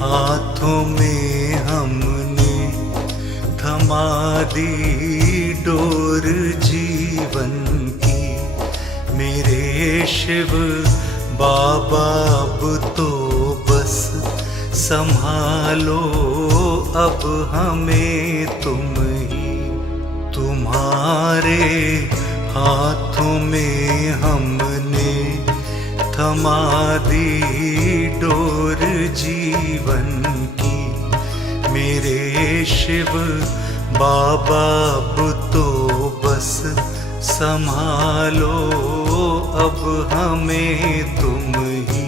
हाथों में हमने थमा दी डोर जीवन की। मेरे शिव बाबा अब तो बस संभालो अब हमें तुम ही। तुम्हारे हाथों में हमने थमा दी डोर जीवन की। मेरे शिव बाबा अब तो बस संभालो अब हमें तुम ही।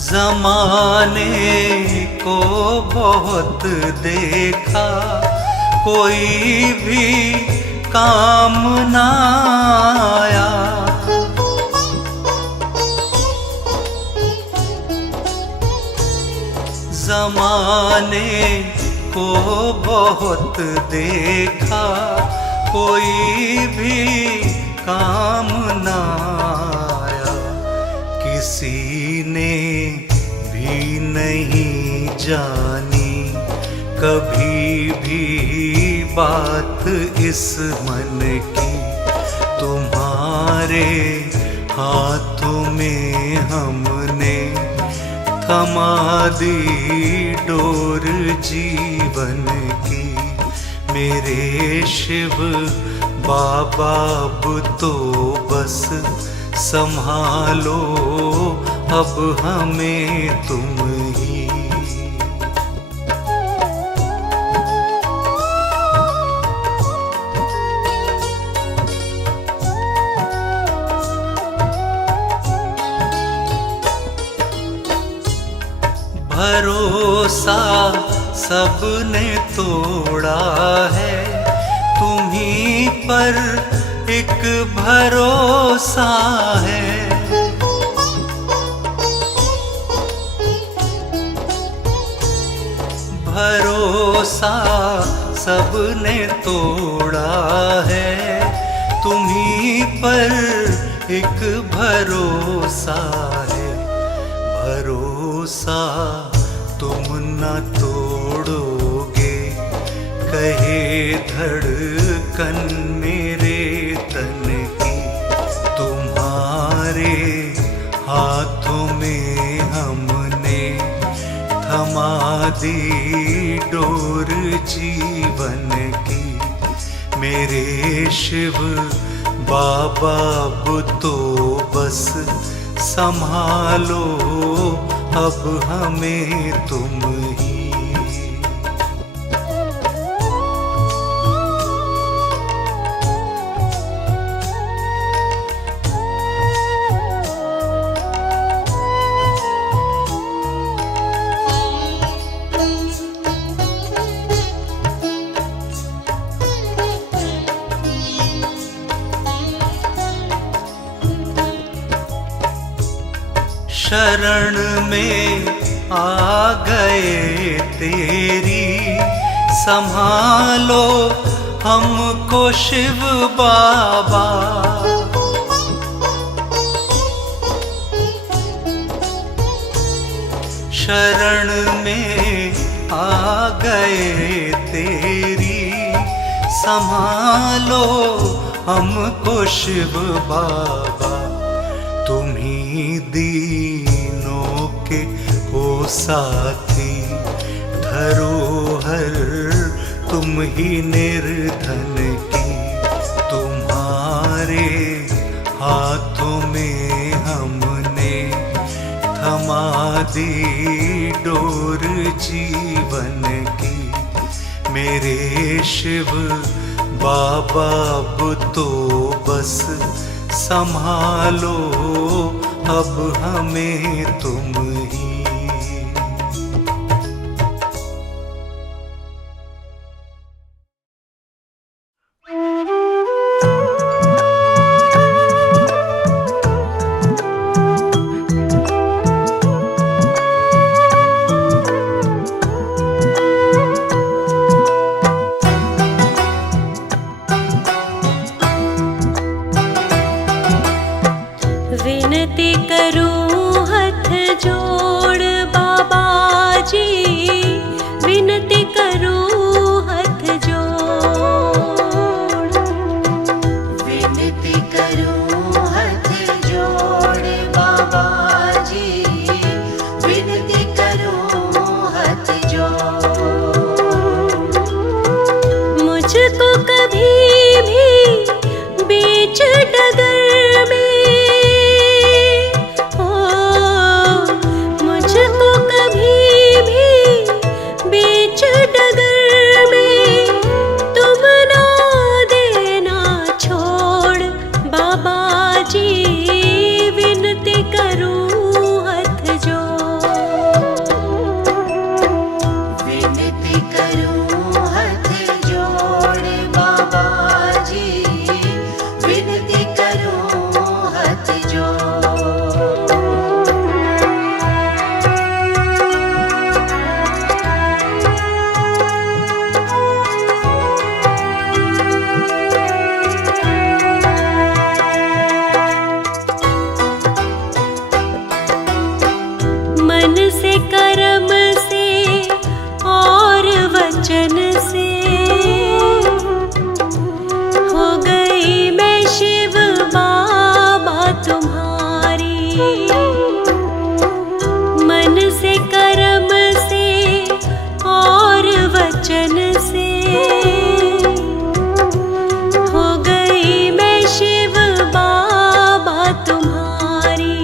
ज़माने को बहुत देखा, कोई भी काम ना आया। ज़माने को बहुत देखा, कोई भी काम ना आया। किसी ने भी नहीं जानी कभी भी बात इस मन की। तुम्हारे हाथों में हमने थमा दी डोर जीवन की। मेरे शिव बाबा अब तो बस संभालो अब हमें तुम ही। भरोसा सबने तोड़ा है, तुम्हीं पर एक भरोसा है। भरोसा सबने तोड़ा है, तुम्हीं पर एक भरोसा है। भरोसा तुम न तोड़ोगे, कहे धड़कन मेरे तन की। तुम्हारे हाथों में हमने थमा दी डोर जीवन की। मेरे शिव बाबा अब तो बस संभालो अब हमें तुम ही। शरण में आ गए तेरी, संभालो हमको शिव बाबा। शरण में आ गए तेरी, संभालो हमको शिव बाबा। तुम्हीं दीनों के हो साथी, धरोहर तुम ही निर्धन की। तुम्हारे हाथों में हमने थमा दी डोर जीवन की। मेरे शिव बाबा अब तो बस संभालो अब हमें तुम ही। मुझको कभी भी बीच डगर में, ओ मुझको कभी भी बीच डगर में तुम ना देना छोड़ बाबा जी, विनती करूं हाथ जोड़, विनती करूं हाथ जोड़ बाबा जी, विनती करूं हाथ जोड़। मन से कर्म से और वचन से हो गई मैं शिव बाबा तुम्हारी। मन से कर्म से और वचन से हो गई मैं शिव बाबा तुम्हारी।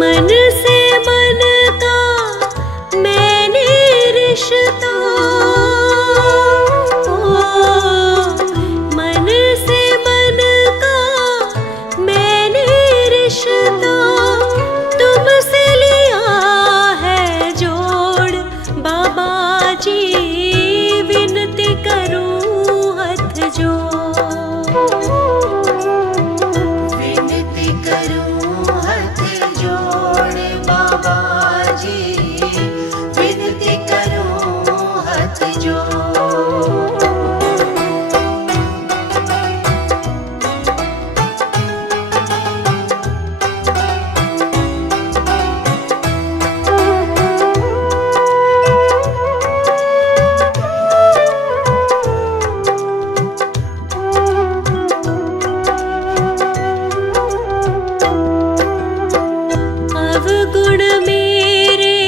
मन से मन का मैंने रिश्ता, ओ मन से मन का मैंने रिश्ता तुमसे लिया है जोड़ बाबा जी, विनती करूं हाथ जोड़, विनती करूं हाथ जोड़ बाबा जी, विनती करूं हाथ जोड़। अवगुण मेरे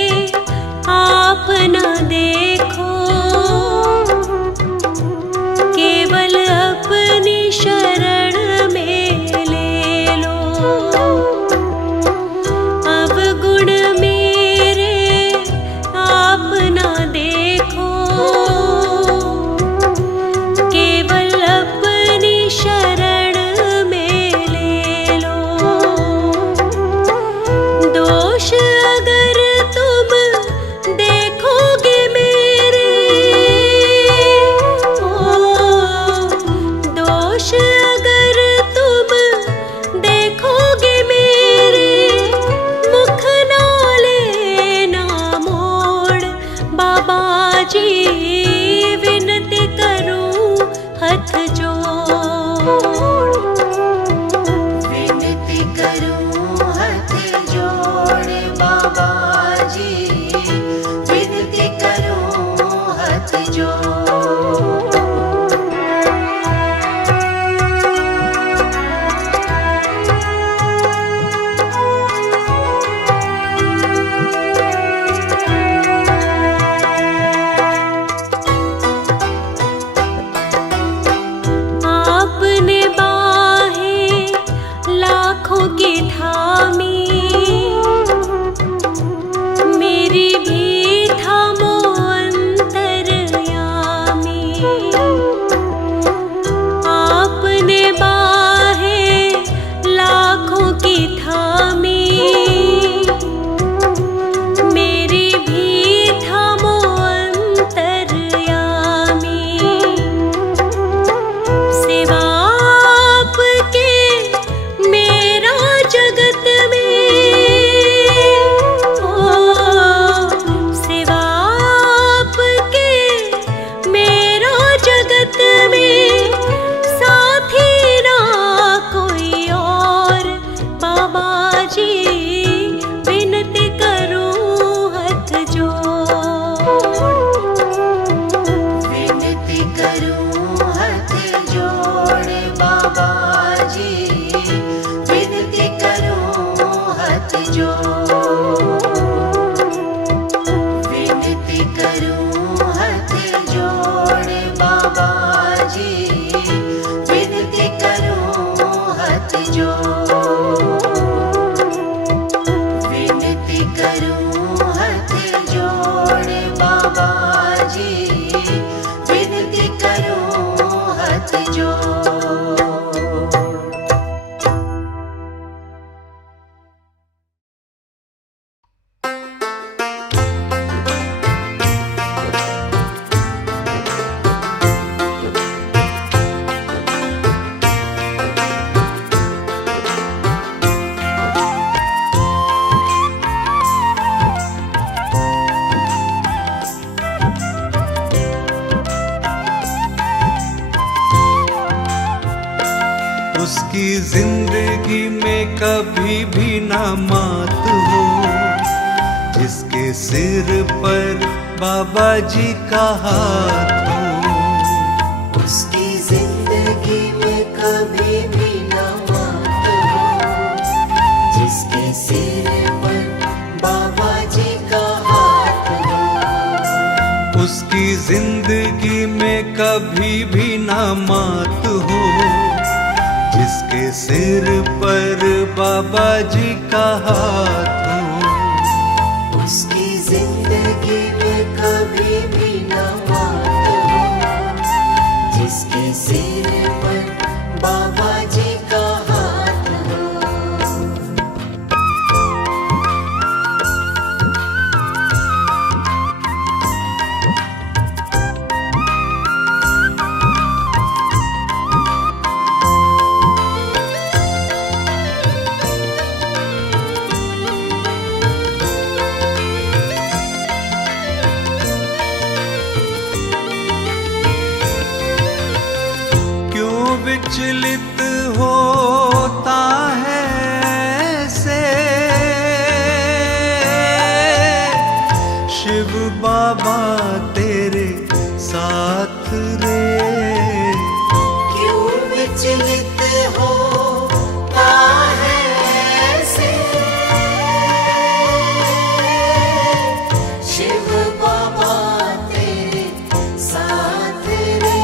आप न देखो, केवल अपनी शरण में ले लो। अवगुण मेरे आप न देखो, केवल अपनी शरण में ले लो। दोष अगर तुम देखोगे मेरे, ओ दोष अगर तुम देखोगे मेरे, मुख ना लेना मोड़ बाबा जी, विनती करूं हाथ जोड़, विनती करूं हाथ जोड़ बाबा जी, विनती करूं हाथ जोड़। आपने उसकी जिंदगी में कभी भी ना मात हो, जिसके सिर पर बाबा जी का हाथ हो। उसकी जिंदगी में कभी भी ना मात हो, जिसके सिर पर बाबा जी का हाथ हो। उसकी जिंदगी में कभी भी ना मात हो, जिसके सिर पर बाबा जी का हाथ हो। उसकी जिंदगी में कभी भी ना मात हो, जिसके सिर पर बाबा जी का हाथ हो। विचलित होता है ऐसे शिव बाबा तेरे साथ रे। क्यों विचलित होता है ऐसे शिव बाबा तेरे साथ रे।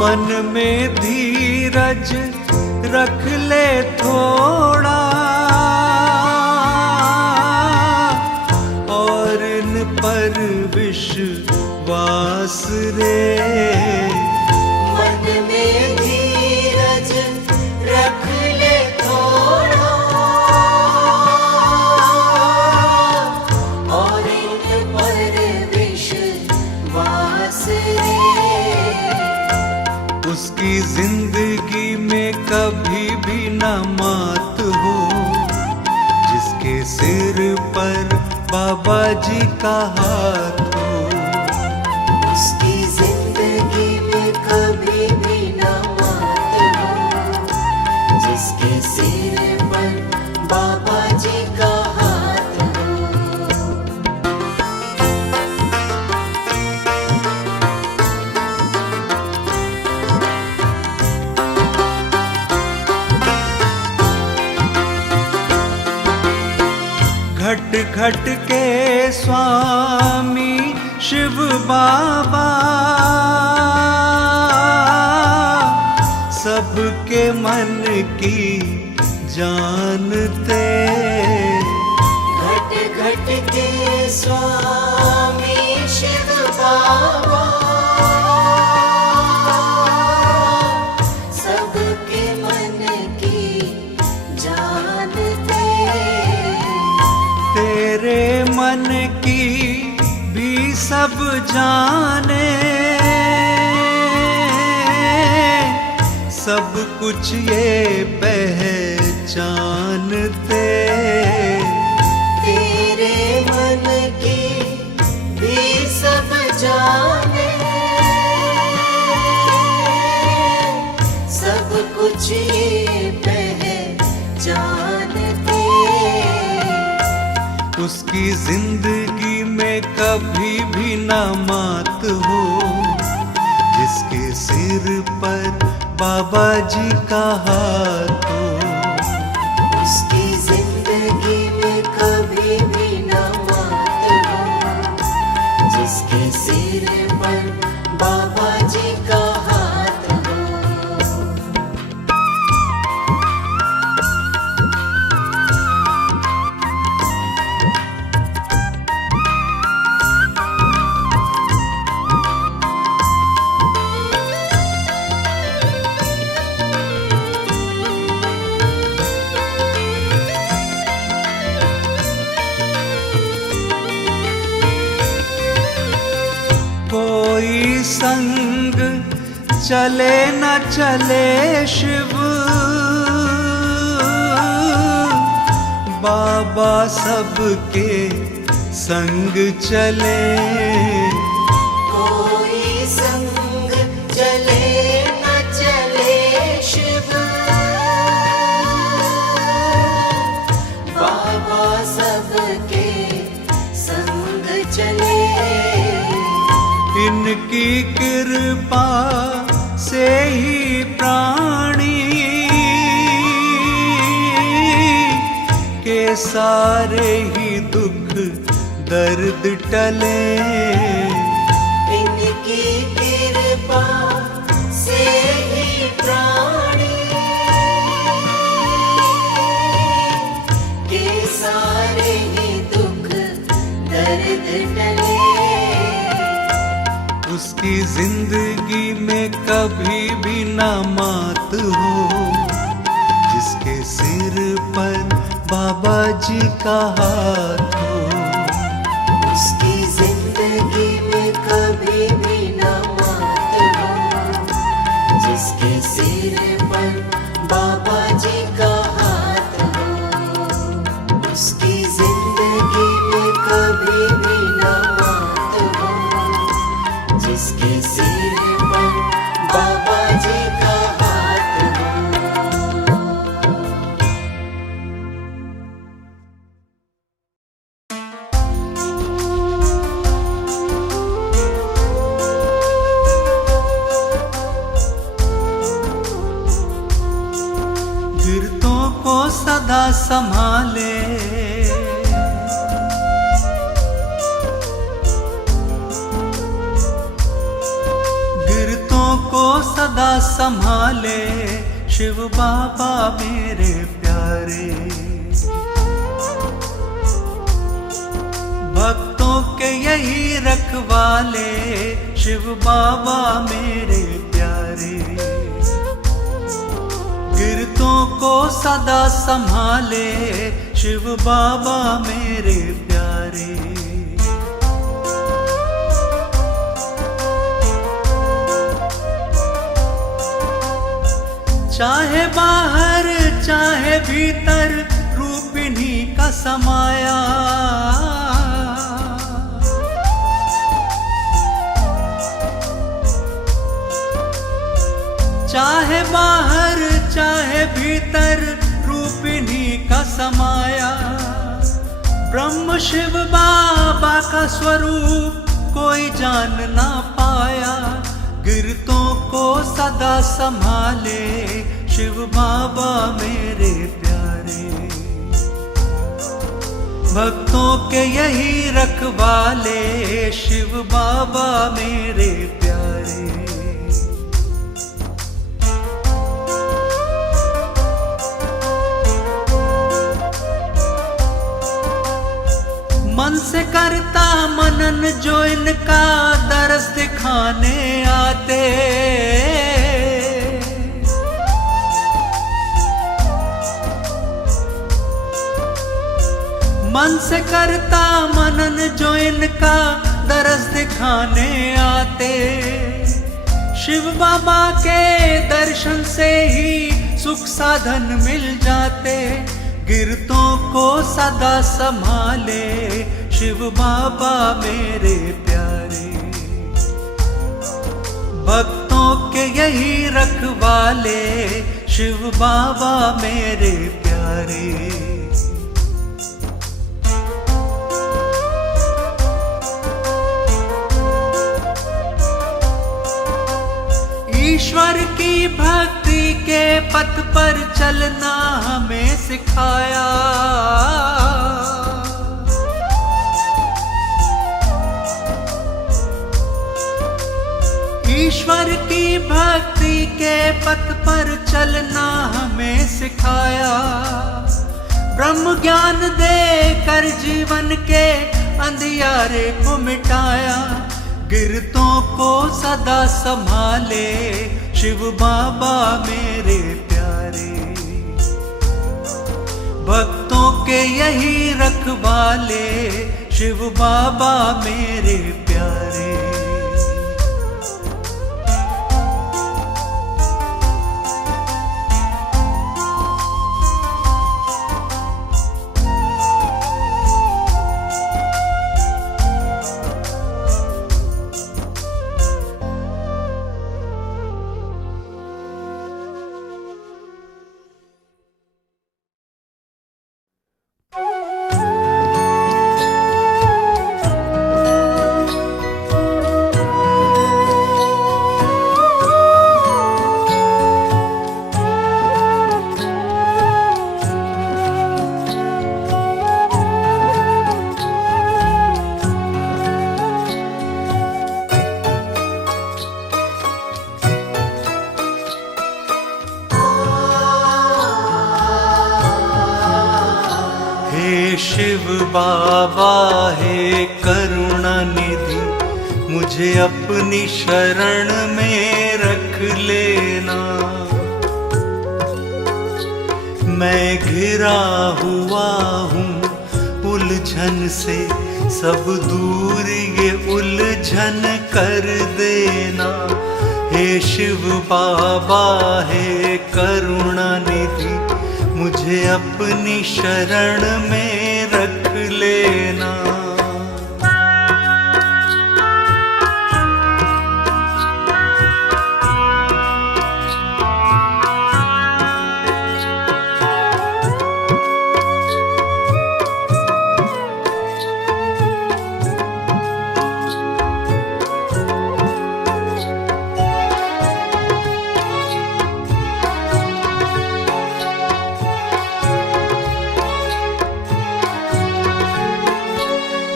मन में धीरज रख ले थोड़ा, और इन पर विश्वास रे। मन में धीरज रख ले थोड़ा, और इन पर विश्वास रे। उसकी जिंदगी में कभी भी ना मात हो, जिसके सिर पर बाबा जी का हाथ हो। उसकी जिंदगी में कभी भी ना मात हो, जिसके सिर पर बाबा जी का हाथ हो। घट घट के स्वामी शिव बाबा सबके मन की जानते। घट घट के स्वामी शिव बाबा सबके मन की जानते। तेरे मन की भी सब जाने, सब कुछ ये पहचानते। तेरे मन की भी सब जाने, सब कुछ ये पहचानते। उसकी जिंदगी में कभी भी ना मात हो, जिसके सिर पर बाबा जी का हाथ हो। उसकी जिंदगी में कभी भी ना मात हो, जिसके सिर पर बाबा जी का हाथ हो। कोई संग चले न चले शिव बाबा सबके संग चले। कोई संग चले न चले शिव इनकी कृपा से ही प्राणी के सारे ही दुख दर्द टले। इनकी कृपा से ही प्राणी के सारे ही दुख दर्द टले। उसकी जिंदगी में कभी भी ना मात हो, जिसके सिर पर बाबा जी का हाथ हो। उसकी जिंदगी में कभी भी ना मात हो, जिसके सिर पर बाबा जी का हाथ हो। उसकी जिंदगी में कभी भी ना मात हो, जिसके सिर पर बाबा जी का हाथ हो। गिरतों को सदा संभाले, गिरतों को सदा संभाले शिव बाबा मेरे प्यारे। भक्तों के यही रखवाले शिव बाबा मेरे प्यारे। गिरतों को सदा संभाले शिव बाबा मेरे प्यारे। चाहे बाहर चाहे भीतर रूप इन्हीं का समाया। चाहे बाहर चाहे भीतर रूप इन्हीं का समाया। ब्रह्म शिव बाबा का स्वरूप कोई जान ना पाया। गिरतों को सदा संभाले शिव बाबा मेरे प्यारे। भक्तों के यही रखवाले शिव बाबा मेरे प्यारे। मन से करता मनन जो इनका दर्श दिखाने आते। मन से करता मनन जो इनका दर्श दिखाने आते। शिव बाबा के दर्शन से ही सुख साधन मिल जाते। गिरतों को सदा संभाले शिव बाबा मेरे प्यारे। भक्तों के यही रखवाले शिव बाबा मेरे प्यारे। ईश्वर की भक्ति के पथ पर चलना हमें सिखाया। ईश्वर की भक्ति के पथ पर चलना हमें सिखाया। ब्रह्म ज्ञान देकर जीवन के अंधियारे को मिटाया। गिरतों को सदा संभाले शिव बाबा मेरे प्यारे। भक्तों के यही रखवाले शिव बाबा मेरे प्यारे। बाबा हे करुणा निधि, मुझे अपनी शरण में रख लेना। मैं घिरा हुआ हूँ उलझन से, सब दूर ये उलझन कर देना। हे शिव बाबा हे करुणा निधि, मुझे अपनी शरण में रख लेना।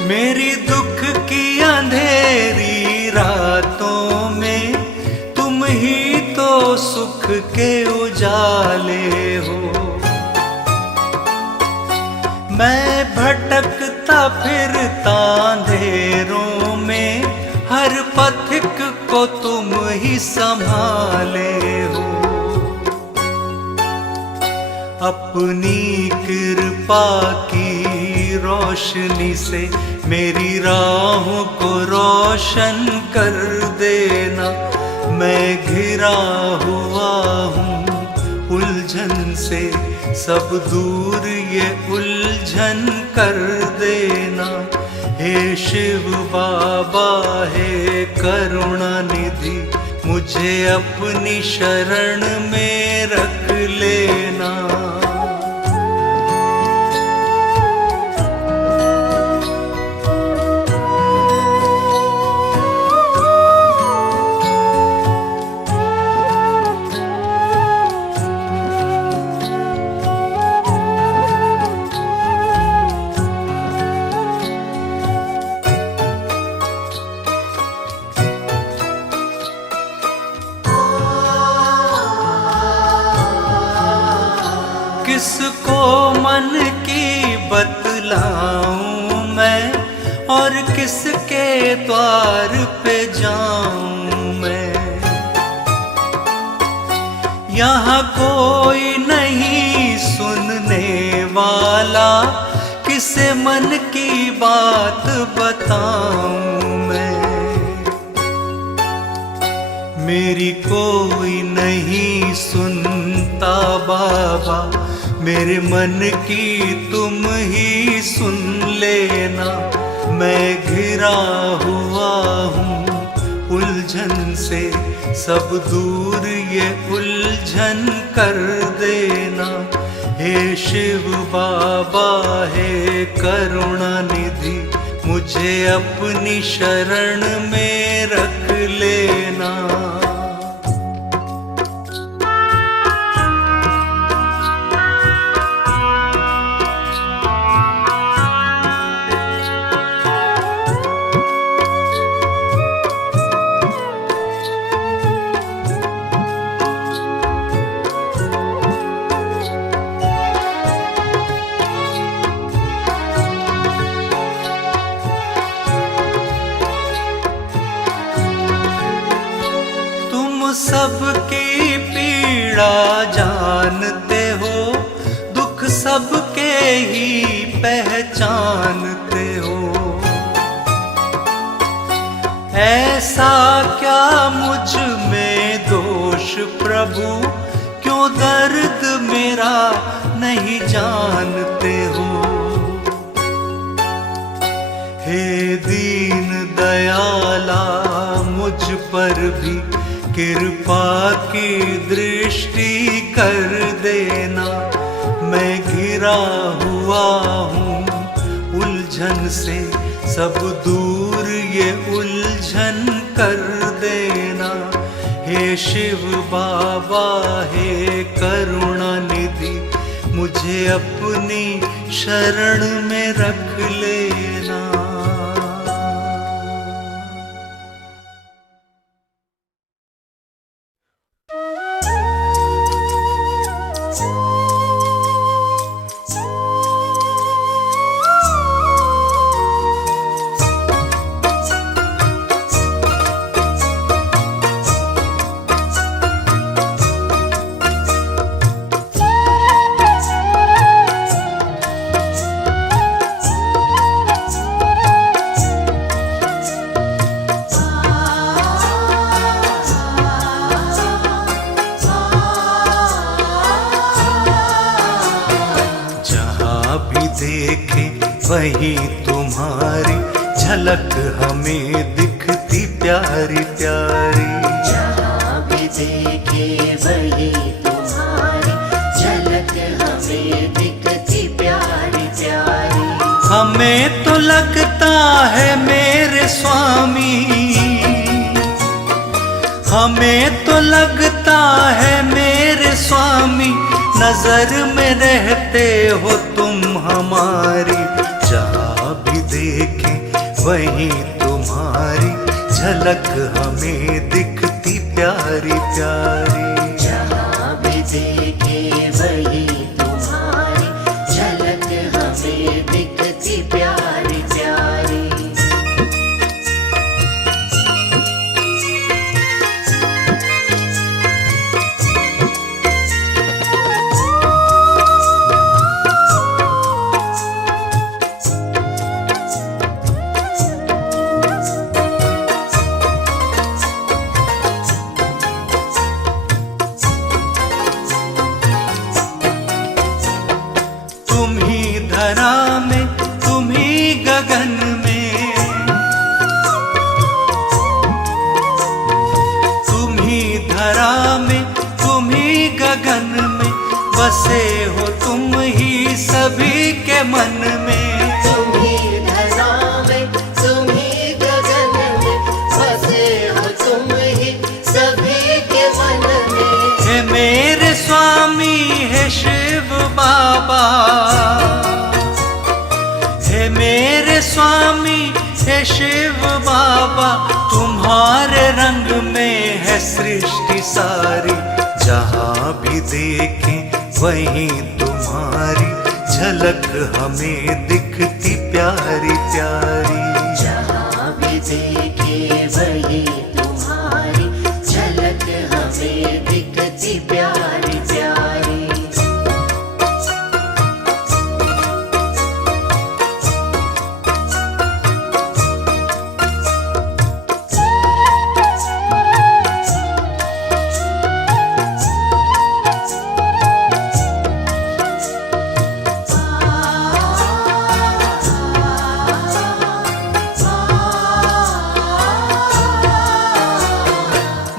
मेरी दुख की अंधेरी रातों में तुम ही तो सुख के उजाले हो। मैं भटकता फिरता अंधेरों में, हर पथिक को तुम ही संभाले हो। अपनी कृपा की रोशनी से मेरी राहों को रोशन कर देना। मैं घिरा हुआ हूँ उलझन से, सब दूर ये उलझन कर देना। हे शिव बाबा हे करुणा निधि, मुझे अपनी शरण में रख लेना। किसको मन की बतलाऊं मैं, और किसके द्वार पे जाऊं मैं। यहाँ कोई नहीं सुनने वाला, किसे मन की बात बताऊं मैं। मेरी कोई नहीं सुनता बाबा, मेरे मन की तुम ही सुन लेना। मैं घिरा हुआ हूँ उलझन से, सब दूर ये उलझन कर देना। हे शिव बाबा हे करुणा निधि, मुझे अपनी शरण में रख लेना। सबकी पीड़ा जानते हो, दुख सबके ही पहचानते हो। ऐसा क्या मुझ में दोष प्रभु, क्यों दर्द मेरा नहीं जानते हो। हे दीन दयाला मुझ पर भी कृपा की दृष्टि कर देना। मैं घिरा हुआ हूँ उलझन से, सब दूर ये उलझन कर देना। हे शिव बाबा हे करुणा निधि, मुझे अपनी शरण में रख लेना। वहीं तुम्हारी झलक हमें दिखती प्यारी प्यारी। जहाँ भी देखे वही तुम्हारी झलक हमें दिखती प्यारी प्यारी। हमें तो लगता है मेरे स्वामी, हमें तो लगता है मेरे स्वामी, नजर में रहते हो तुम हमारी। जहाँ भी देखें वहीं तुम्हारी झलक हमें दिखती प्यारी प्यारी। जहाँ भी देखे वही तुम्हारी झलक हमें दिखती प्यारी प्यारी। तुम ही धरा में, तुम ही गगन में, तुम ही धरा में, तुम ही गगन में, बसे हो तुम ही सभी के मन में। तुम ही धरा में, तुम ही गगन में, बसे हो तुम ही सभी के मन में। हे मेरे स्वामी है शिव बाबा, हे मेरे स्वामी है शिव बाबा, तुम्हारे रंग में है सृष्टि सारी। जहाँ भी देखें वहीं तुम्हारी झलक हमें दिखती प्यारी प्यारी। जहाँ भी देखे वही तुम्हारी झलक हमें दिखती प्यारी प्यारी।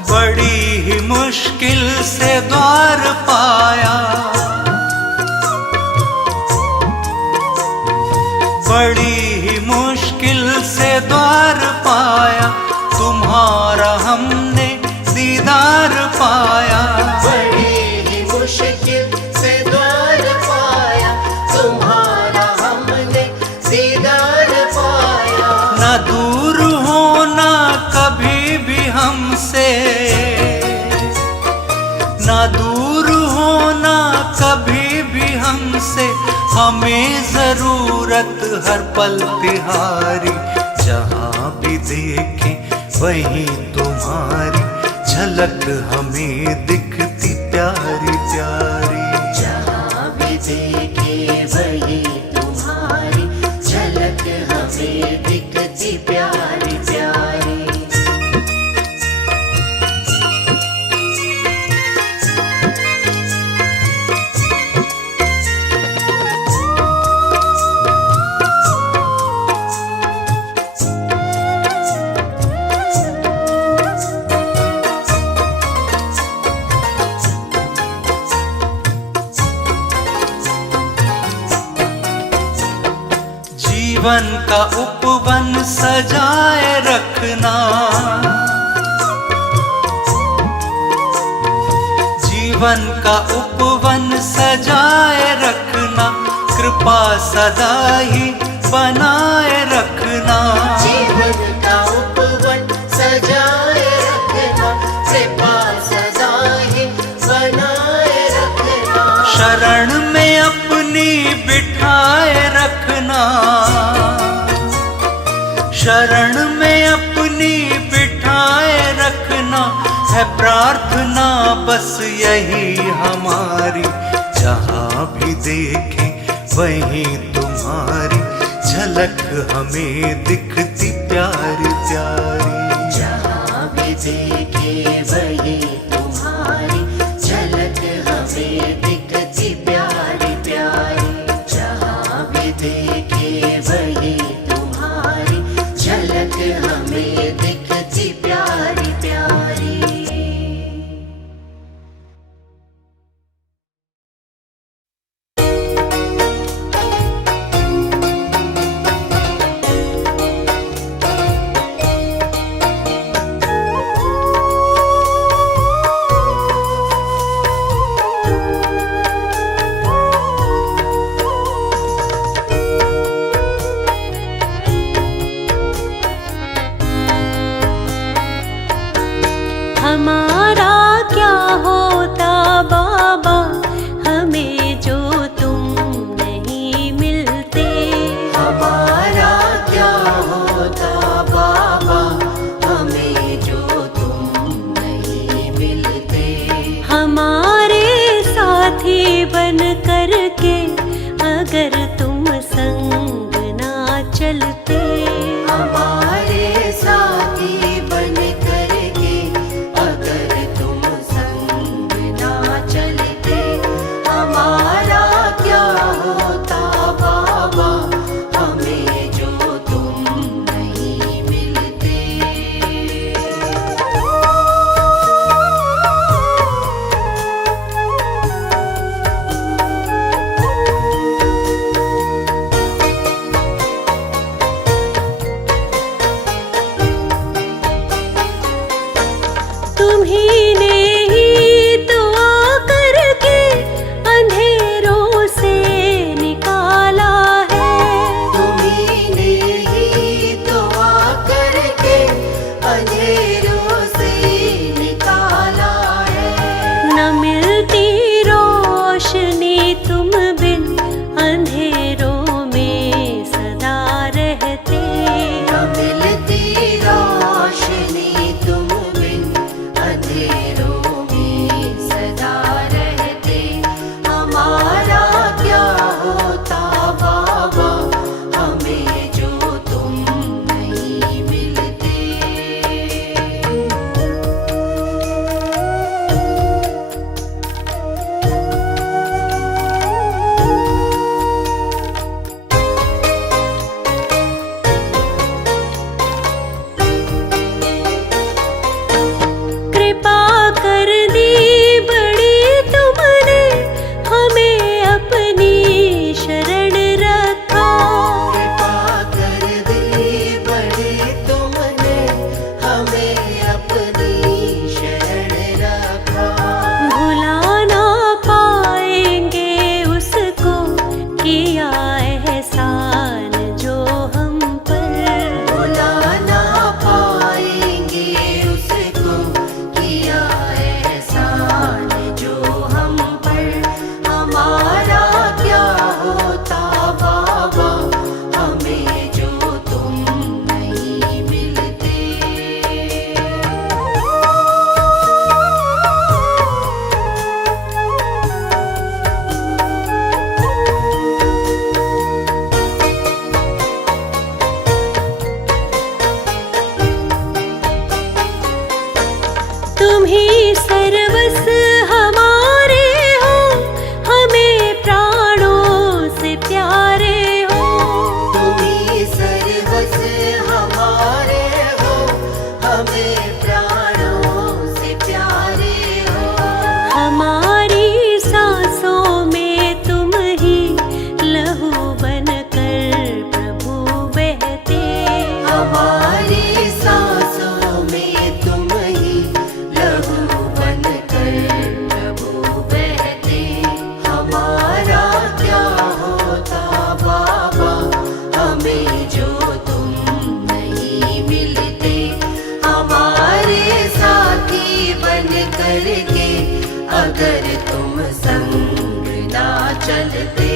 बड़ी ही मुश्किल से द्वार पाया, बड़ी ही मुश्किल से द्वार पाया, तुम्हारा हमने दीदार पाया। बड़ी ही मुश्किल से द्वार पाया, तुम्हारा हमने दीदार पाया। न दूर होना कभी भी हमसे, न दूर होना कभी भी हमसे, हमें जरूरत हर पल तिहारी। जहाँ भी देखें वहीं तुम्हारी झलक हमें दिखती प्यारी प्यारी। जहाँ भी देखे वही तुम्हारी झलक हमें दिखती प्यारी प्यारी। जीवन का उपवन सजाए रखना, जीवन का उपवन सजाए रखना, कृपा सदा ही बनाए रखना। जीवन का उपवन सजाए रखना, कृपा सदा ही बनाए रखना। शरण में अपनी बिठाए रखना, शरण में अपनी बिठाए रखना, है प्रार्थना बस यही हमारी। जहाँ भी देखें वहीं तुम्हारी झलक हमें दिखती प्यारी प्यारी। जहाँ भी देखे वही तुम्हारी झलक हमें दिखती प्यारी प्यारी। जहाँ भी देखे वही हमारा क्या होता बाबा हमें जो तुम नहीं मिलते। हमारा क्या होता बाबा हमें जो तुम नहीं मिलते। हमारे साथी बन कर के अगर तुम संग ना चलते। हमारे साथी बन करके अगर तुम संग ना चलते। हमारा क्या होता बाबा हमें जो तुम नहीं मिलते। तुम्ही ने ही तो आकर के अंधेरों से निकाला है। तुम्ही ने ही तो आकर के अंधेरों से निकाला है। न मिलती रोशनी तुम बिन अंधेरों में सदा रहते। न मिलती रोशनी तुम बिन अंधेरों में सदा रहते। हमारा क्या होता बाबा हमें जो तुम नहीं मिलते। कृपा कर दी बड़ी तुमने हमें अपनी शरण रखा। कृपा कर दी बड़ी तुमने हमें अपनी शरण रखा। भुला ना पाएंगे उसको किया एहसान जो हम पर। भुला ना पाएंगे उसको किया एहसान जो हम पर। हमारा क्या होता बाबा हमें जो तुम नहीं मिलते। तुम ही सर्वस हमारे हो हमें प्राणों से प्यारे हो। तुम्ही सर्वस हमारे हो हमें प्राणों से प्यारे हो। हमारी सांसों में तुम ही लहू बनकर प्रभु बहते। हमारी सांसों में तुम ही लहू बनकर प्रभु बहते। हमारा क्या होता बाबा हमें जो तुम नहीं मिलते। हमारे साथी बन करके अगर तुम संग ना चलते।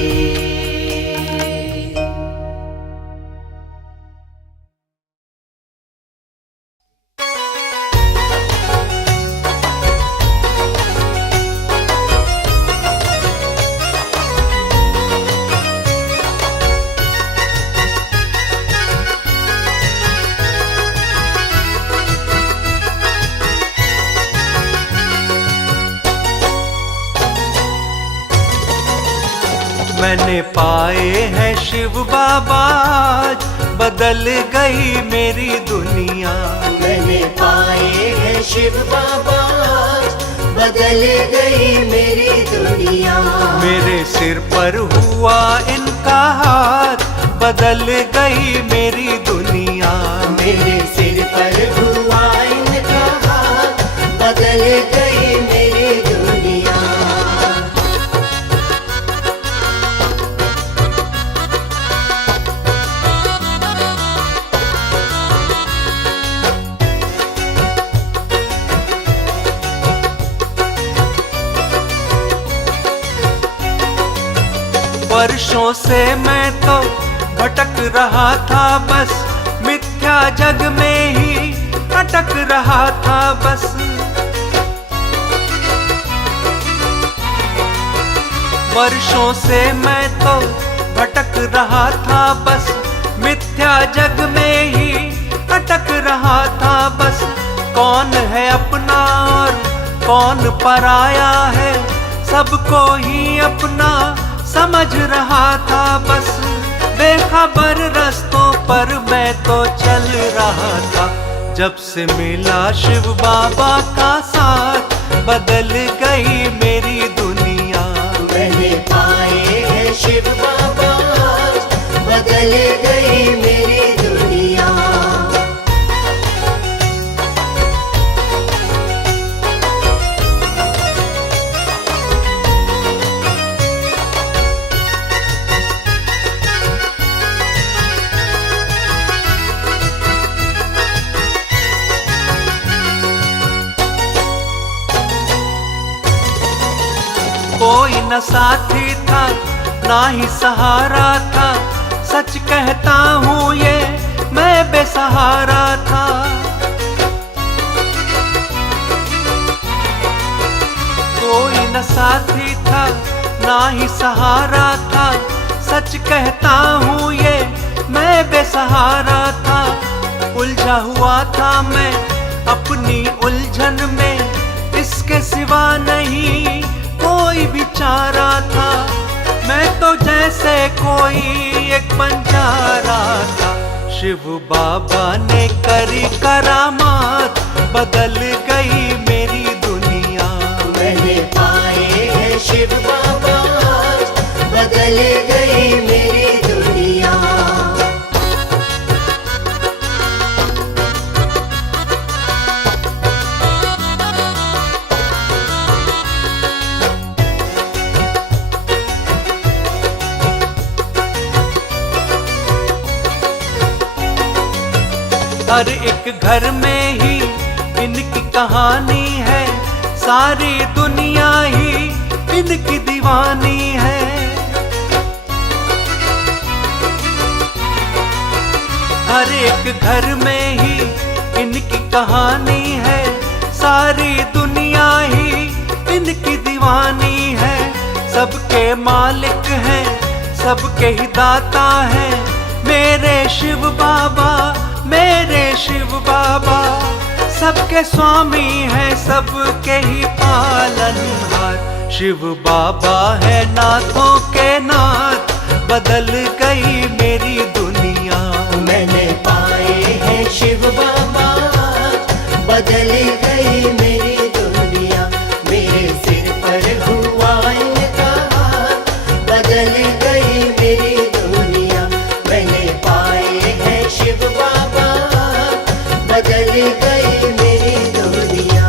मैंने पाए हैं शिव बाबा, आज बदल गई मेरी दुनिया। मैंने पाए हैं शिव बाबा, आज बदल गई मेरी दुनिया। मेरे सिर पर हुआ इनका हाथ, बदल गई मेरी दुनिया। मेरे सिर पर हुआ इनका हाथ, बदल गई मेरी दुनिया। वर्षों से मैं तो भटक रहा था बस, मिथ्या जग में ही अटक रहा था बस। वर्षों से मैं तो भटक रहा था बस, मिथ्या जग में ही अटक रहा था बस। कौन है अपना और कौन पराया है, सबको ही अपना समझ रहा था बस। बेखबर रास्तों पर मैं तो चल रहा था, जब से मिला शिव बाबा का साथ, बदल गई मेरी दुनिया। मैंने पाए हैं शिव बाबा, बदल गई मेरी दुनिया। कोई न साथी था ना ही सहारा था, सच कहता हूँ ये मैं बेसहारा था। कोई न साथी था ना ही सहारा था, सच कहता हूँ ये मैं बेसहारा था। उलझा हुआ था मैं अपनी उलझन में, इसके सिवा नहीं कोई बिचारा था। मैं तो जैसे कोई एक बंजारा था, शिव बाबा ने करी करामात, बदल गई मेरी दुनिया। मैंने पाए हैं शिव बाबा, बदल गई मेरी दुनिया। हर एक घर में ही इनकी कहानी है, सारी दुनिया ही इनकी दीवानी है। हर एक घर में ही इनकी कहानी है, सारी दुनिया ही इनकी दीवानी है। सबके मालिक हैं, सबके ही दाता हैं, मेरे शिव बाबा, मेरे शिव बाबा। सबके स्वामी हैं, सबके ही पालनहार, शिव बाबा है नाथों के नाथ, बदल गई मेरी दुनिया। मैंने पाए हैं शिव बाबा, बदल गई मेरी दुनिया। मेरे सिर पर हुआ इनका हाथ, बदल गई मेरी दुनिया। मैंने पाए हैं शिव बाबा, बदल गई मेरी दुनिया।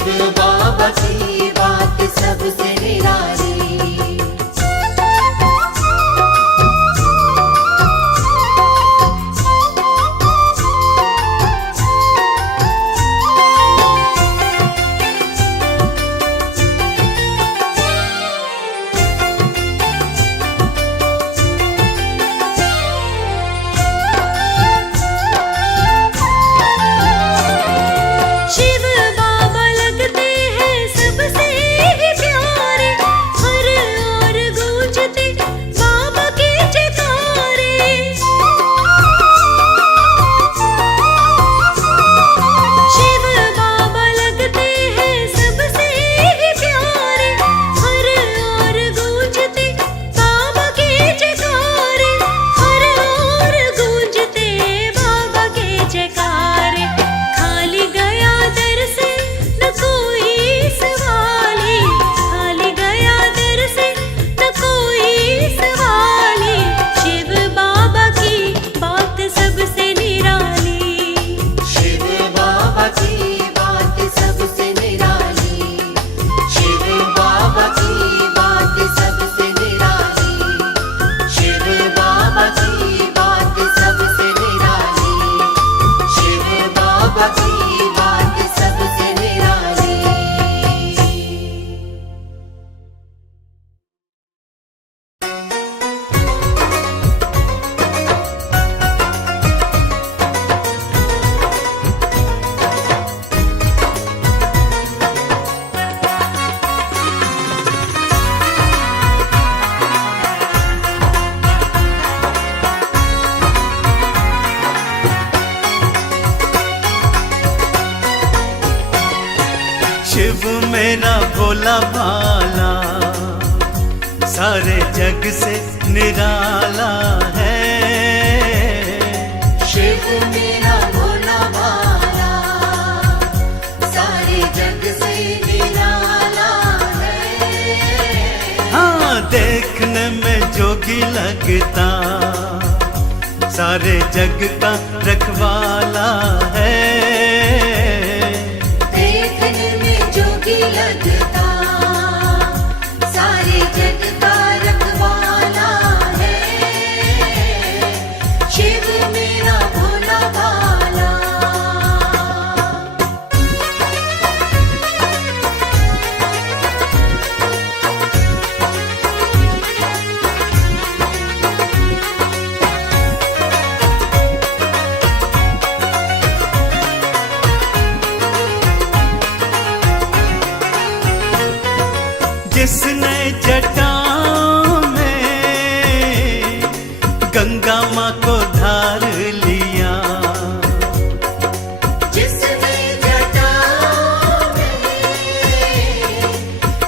शिव बाबा की बात सबसे निराली। शिव बाबा लगते हैं सबसे ही प्यारे, हर ओर गूंजते बाबा के जयकारे। शिव बाबा लगते हैं सबसे ही प्यारे, हर ओर गूंजते बाबा के जयकारे, हर ओर गूंजते बाबा के जयकारे। खाली गया दर से न कोई सवाली, खाली गया दर से न कोई सवाली, शिव बाबा की बात सबसे निराली। शिव बाबा की बात सबसे निराली। शिव बाबा की बात सबसे निराली। शिव बाबा की बात सबसे निराली। शिव बाबा की बात सबसे निराली। शिव मेरा भोला भाला सारे जग से निराला है। शिव मेरा भोला भाला सारे जग से निराला है। हाँ, देखने में जोगी लगता सारे जग का रखवाला है। देखने में जोगी लगता सारे जग का रखवाला है। शिव मेरा भोला भाला। जिसने जटा में गंगा माँ को धार लिया, जिसने जटा में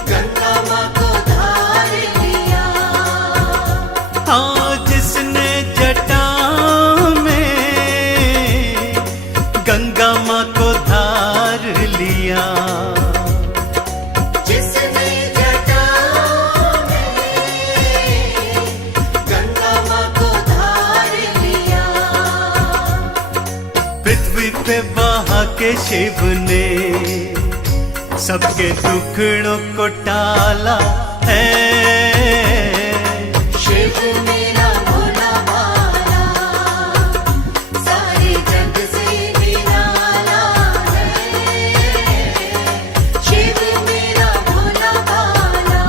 गंगा माँ को धार लिया। हाँ, जिसने जटा में गंगा माँ को धार लिया, जिसने जटा में गंगा माँ को धार लिया। पृथ्वी पे बहा के शिव ने सबके दुखड़ों को टाला है। शिव मेरा भोला भाला सारे जग से निराला है। शिव मेरा भोला भाला।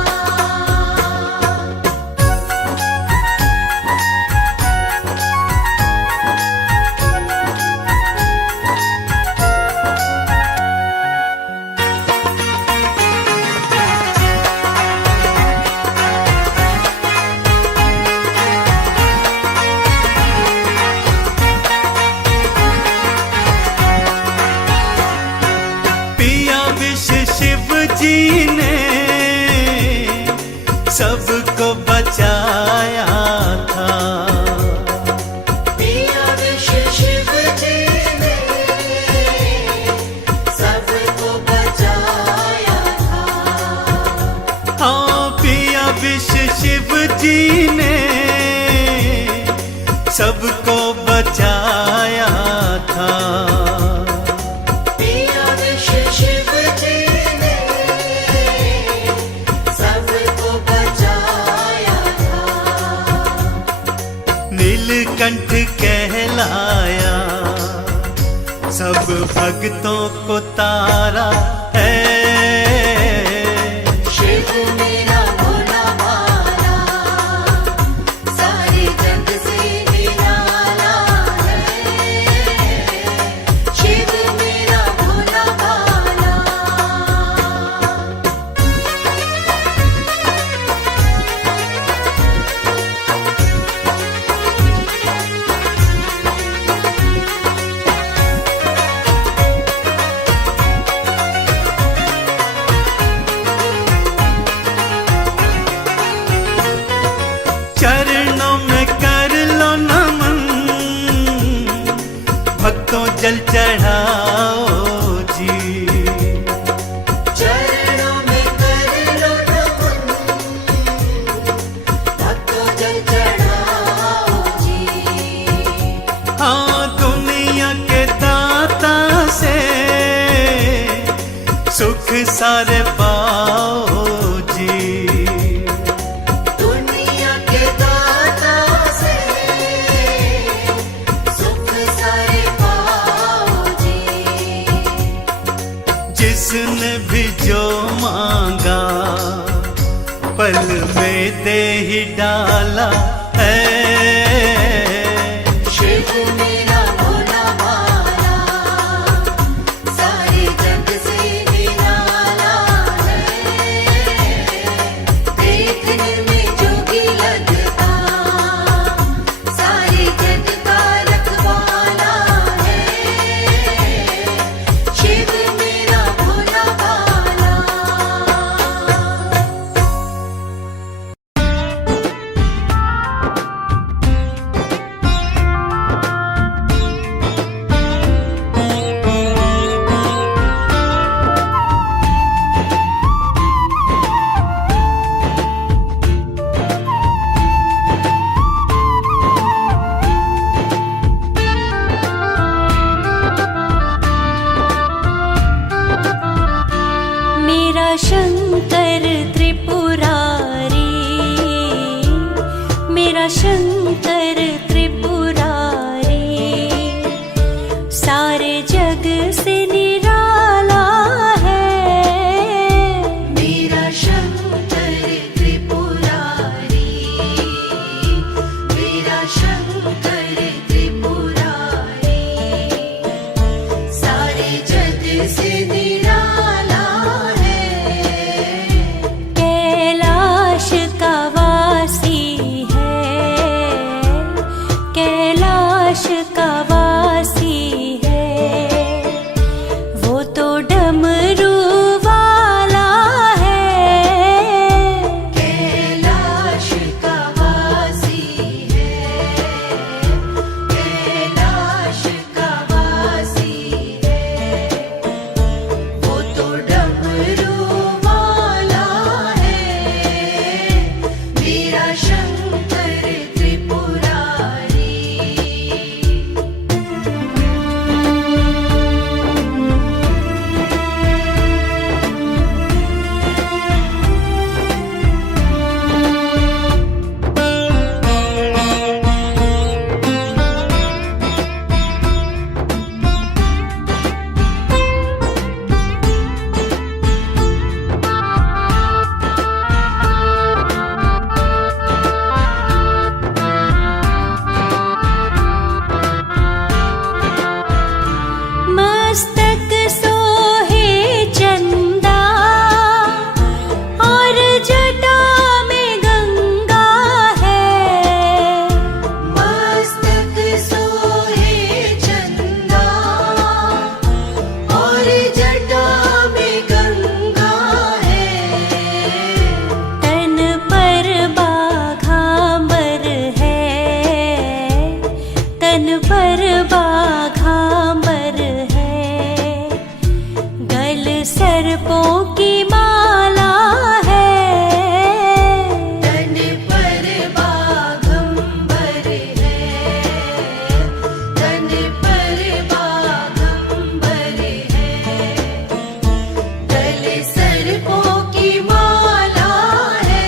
पिया विष शिव जी ने सबको बचाया था। पिया विष शिव जी ने सबको बचाया था। हाँ, पिया विष शिव जी ने सबको बचाया था। पिया विष शिव जी भक्तों को तारा है। शिव मेरा भोला भाला, सारे जग से निराला है। शिव मेरा भोला भाला। चरणों में कर लो नमन, भक्तों जल चढ़ाओ जी। चरणों में कर लो नमन, भक्तों जल चढ़ाओ जी। हाँ, दुनिया के दाता से सुख सारे पाओ जी। दुनिया के दाता से सुख सारे पाओ जी। जिसने भी जो मांगा पल में दे ही डाला है। शिव मेरा भोला भाला, सारे जग से निराला है। देखने में जोगी लगता, सारे जग का रखवाला है। शिव मेरा भोला भाला। मेरा शंकर त्रिपुरारी, मेरा शंकर त्रिपुरारी, सारे जग से निराला है। मेरा शंकर त्रिपुरारी, मेरा शंकर त्रिपुरारी, सारे जग से निराला है। कैलाश का वासी है, कैलाश का वासी है, वो तो डमरू वाला है। कैलाश का वासी है, कैलाश का वासी है, वो तो डमरू वाला है। मेरा शंकर त्रिपुरारी। मस्तक सोहे चंदा और जटा में गंगा है। मस्तक सोहे चंदा और जटा में गंगा है। तन पर बाघांबर है, तन पर बाघांबर है, गल सर्पों की माला है। तन पर बाघंबर है, तन पर बाघंबर है, गले सर्पों की माला है।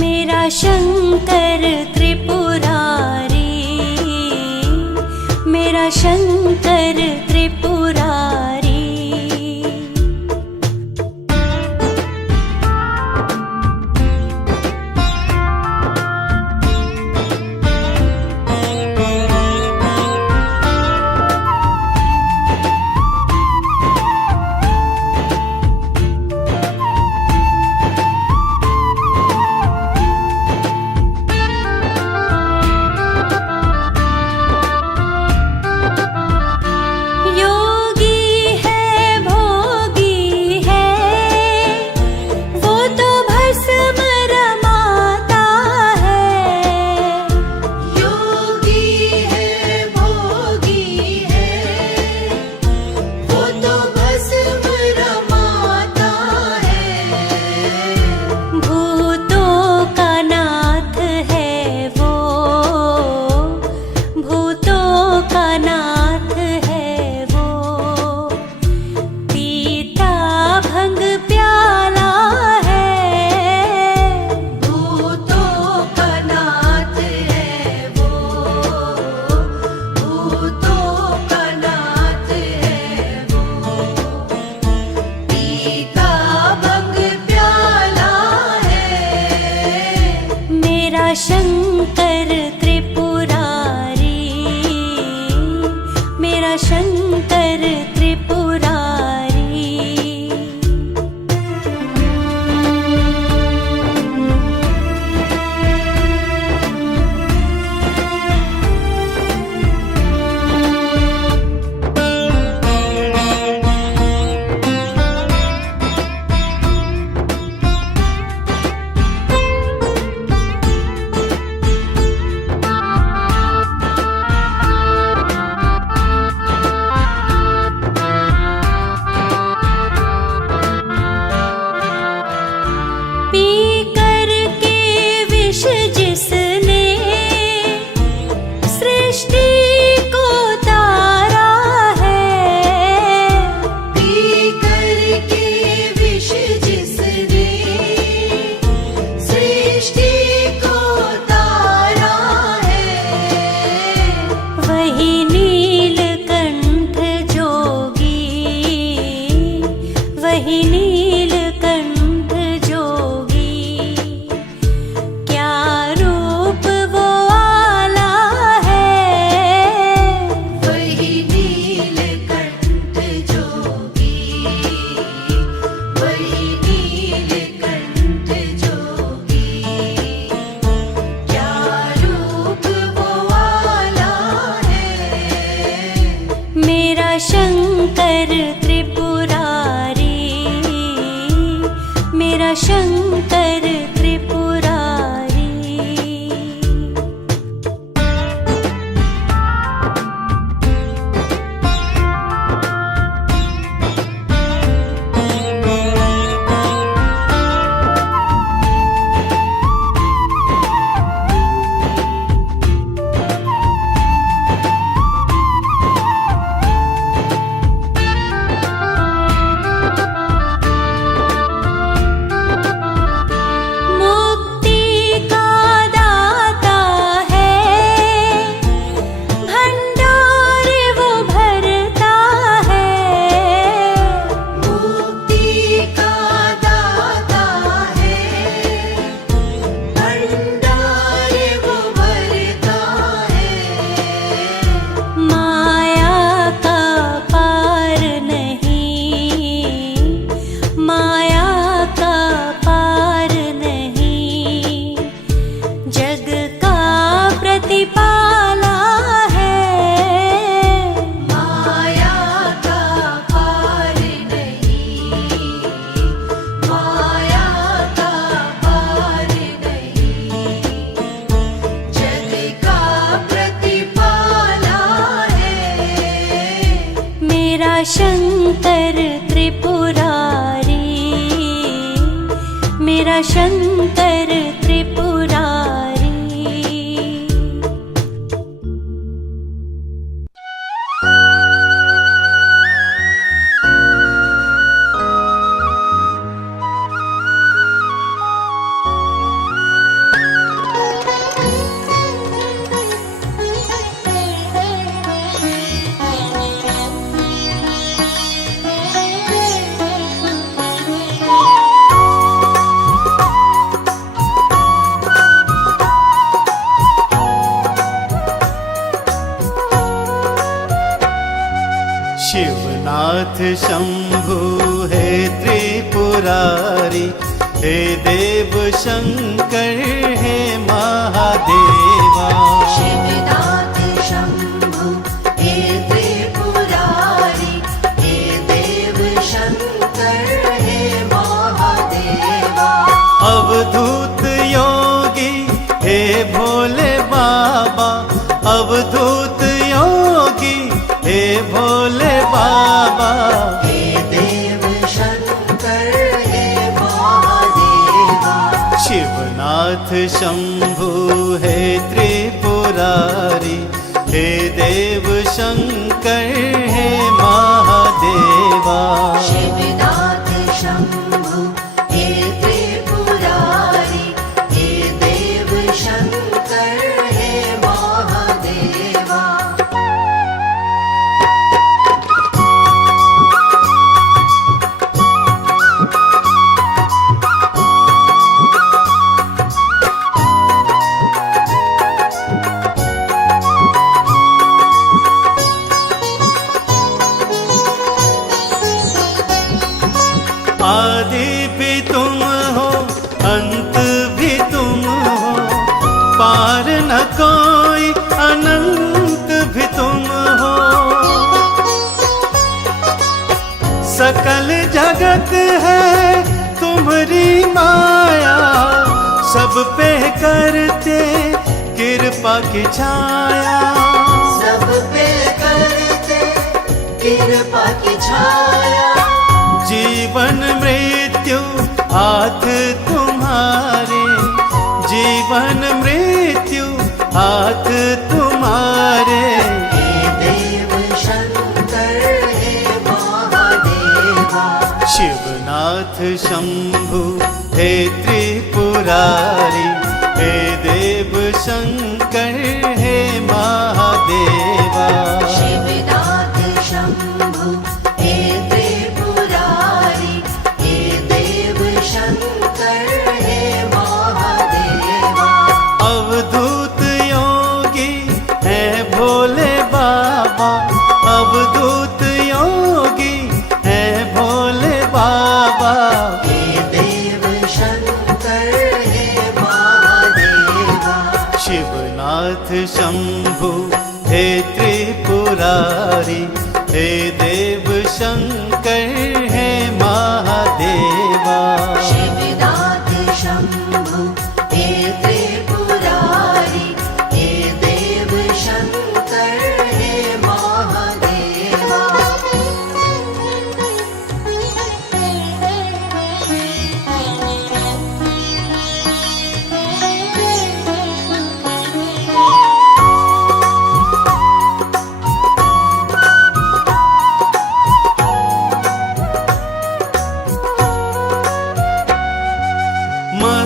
मेरा शंकर त्रिपुरारी, मेरा शंकर वही नीलकंठ जोगी, क्या रूप वो आला है। वही नीलकंठ जोगी, वही नीलकंठ जोगी, क्या रूप वो आला है। मेरा शंकर त्रिपुरारी, मेरा शंकर त्रिपुरारी। मुक्ति का दाता है, भंडार वो भरता है। मुक्ति का दाता है, भंडार वो भरता है। माया का पार नहीं, माया का पार नहीं, जग का प्रतिपाला है। माया का पार नहीं, माया का पार नहीं, जग का प्रतिपाला है। मेरा शंकर त्रिपुरारी, मेरा शंकर त्रिपुरारी। शिवनाथ शंभु है त्रिपुरारी, हे देव शंकर है महादेवा। शिवनाथ शंभु हे त्रिपुरारी, हे देव शंकर हे महादेवा। अवधूत योगी हे भोले बाबा, अवधूत योगी हे भोले बाबा। हे देव शंकर हे महादेवा। शिवनाथ शंभु है त्रिपुरारी, हे देव शंकर है महादेवा। शिवनाथ शंभु हे त्रिपुरारी, हे देव शंकर हे महादेवा। आदि भी तुम हो, अंत भी तुम हो, पार न कोई, अनंत भी तुम हो। सकल जगत है तुम्हारी माया, सब पे करते कृपा की छाया। सब पे करते कृपा की छाया। जीवन मृत्यु हाथ तुम्हारे, जीवन मृत्यु हाथ तुम्हारे। हे देव शंकर हे महादेवा। शिवनाथ शंभु हे त्रिपुरारी, हे देव शंकर हे महादेवा। शिवनाथ शंभु हे त्रिपुरारी,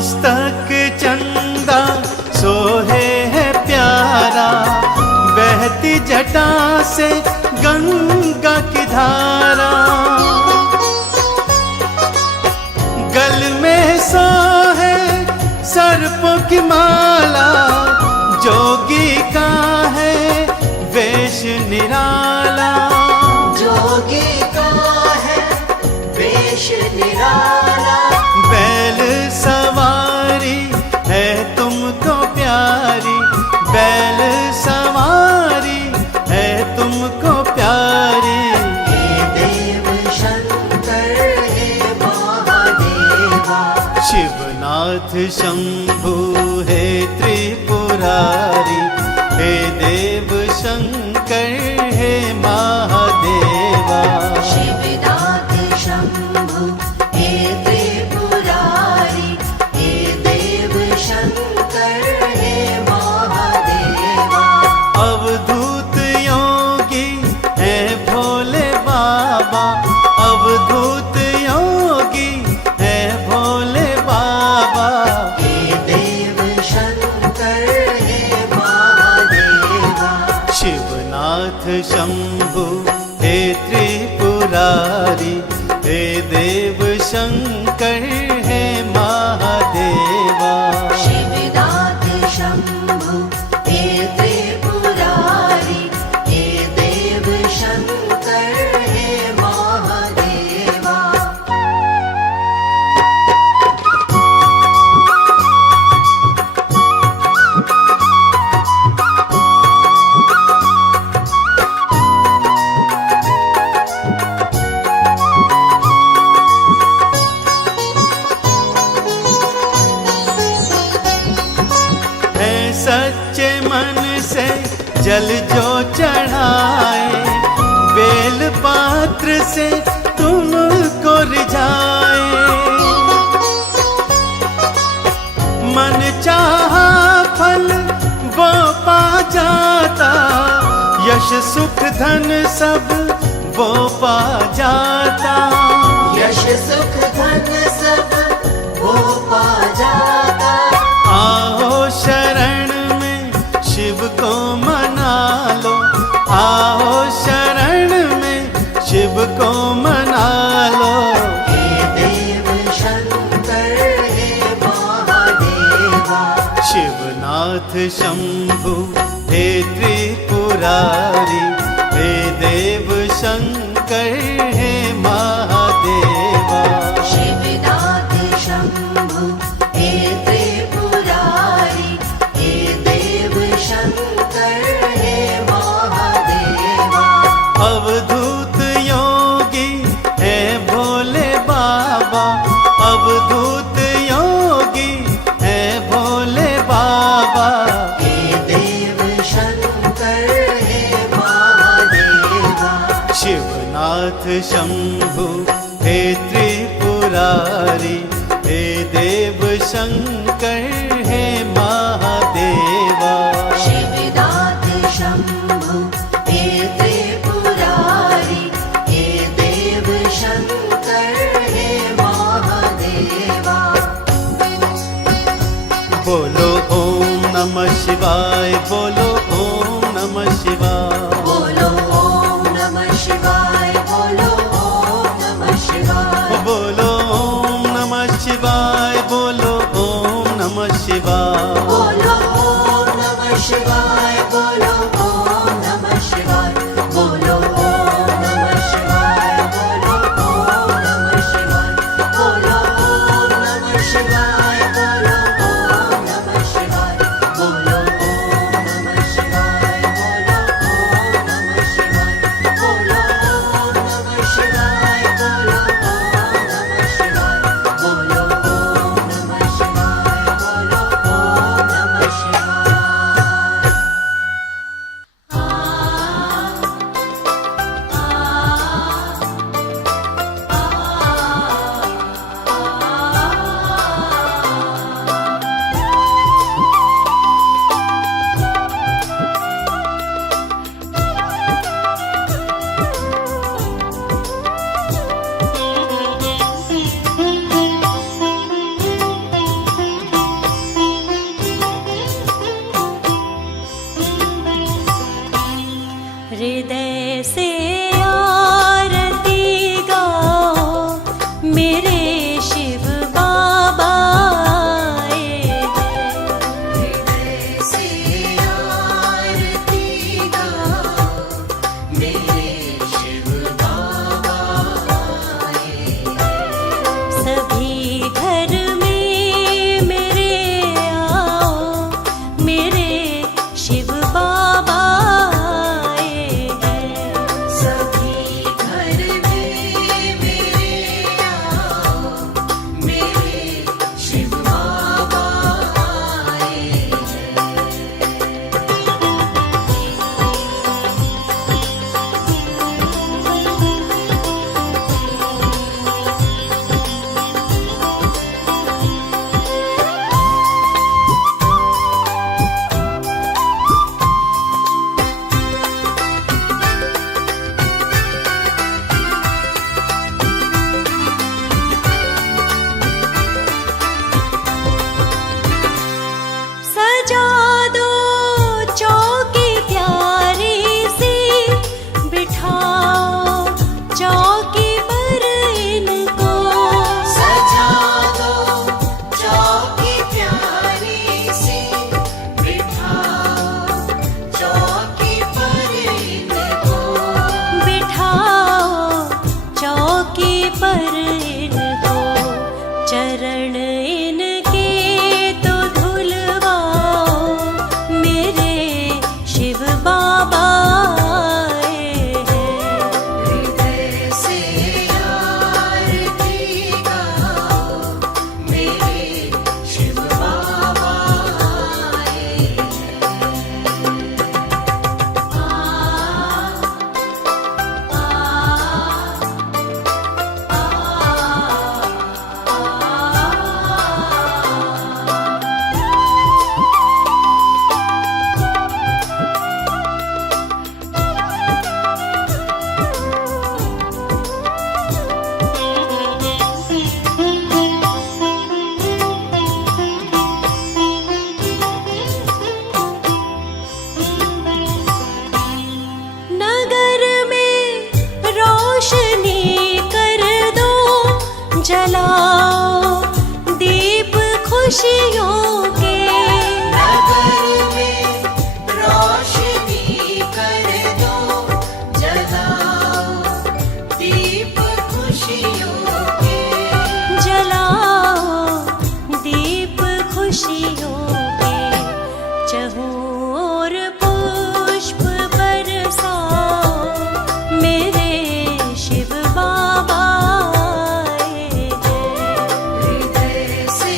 मस्तक चंदा सोहे है प्यारा, बहती जटा से गंगा की धारा। गल में सोहे सर्पों की माला, जोगी का है वेश निराला। जोगी का है वेश निराला। बैल सवारी है तुमको प्यारी, बैल सवारी है तुमको प्यारी। हे देव शंकर हे महादेवा, शिवनाथ शंभु हे त्रिपुरारी, हे देव शंकर हे महादेवा। शिवनाथ शंभु हे त्रिपुरारी, हे देव शंकर हे महादेवा। अवधूत योगी है भोले बाबा, अवधूत योगी है भोले बाबा। हे देव शंकर हे महादेवा। शिवनाथ शंभु हे त्रिपुरारी, हे देव शंकर हे महादेवा। शिवनाथ शंभु हे त्रिपुरारी, हे देव शंकर हे महादेवा। है सच्चे मन से जल जो चढ़ाए, बेल पात्र से तुमको रिझाए। मन चाहा फल वो पा जाता, यश सुख धन सब वो पा जाता। यश सुख धन सब वो पा जाता। आओ शरण में शिव को मना लो, आओ शरण में शिव को मना लो। हे देव शंकर हे महादेवा। शिवनाथ शंभु हे त्रिपुरारी, हे देव शंकर हे महादेवा। शिवनाथ शंभु हे त्रिपुरारी, हे देव शंकर हे महादेवा। अवधूत योगी है भोले बाबा, अवधूत योगी है भोले बाबा। हे देव शंकर हे महादेवा। शिवनाथ शंभु हे त्रिपुरारी, हे देव शंकर हे महादेवा। शिवनाथ शंभु हे त्रिपुरारी, हे देव शंकर हे महादेवा। बोलो ओम नमः शिवाय, बोलो ओम नमः शिवाय। बोलो ओम नमः शिवाय, बोलो ओम मेरे शिव बाबा आए हैं। हृदय से आरती गाओ, मेरे शिव बाबा आए हैं। सभी घर में मेरे आओ, मेरे शिव बाबा आए हैं। सभी घर में मेरे आओ, मेरे शिव बाबा आए हैं। सजा दो चौकी प्यारी सी, बिठाओ चौकी पर इनको। सजा दो चौकी प्यारी सी, बिठाओ चौकी पर इनको। बिठाओ चौकी पर इनको, चरण इनके तो धुलवाओ, मेरे शिव बाबा आए हैं। हृदय से आरती गाओ, मेरे शिव बाबा आए नगर में रोशनी कर दो, जलाओ दीप खुशियों के। नगर में रोशनी कर दो, जलाओ दीप खुशियों के। जलाओ दीप खुशियों के, चहुओर पुष्प बरसाओ, मेरे शिव बाबा आए हैं। हृदय से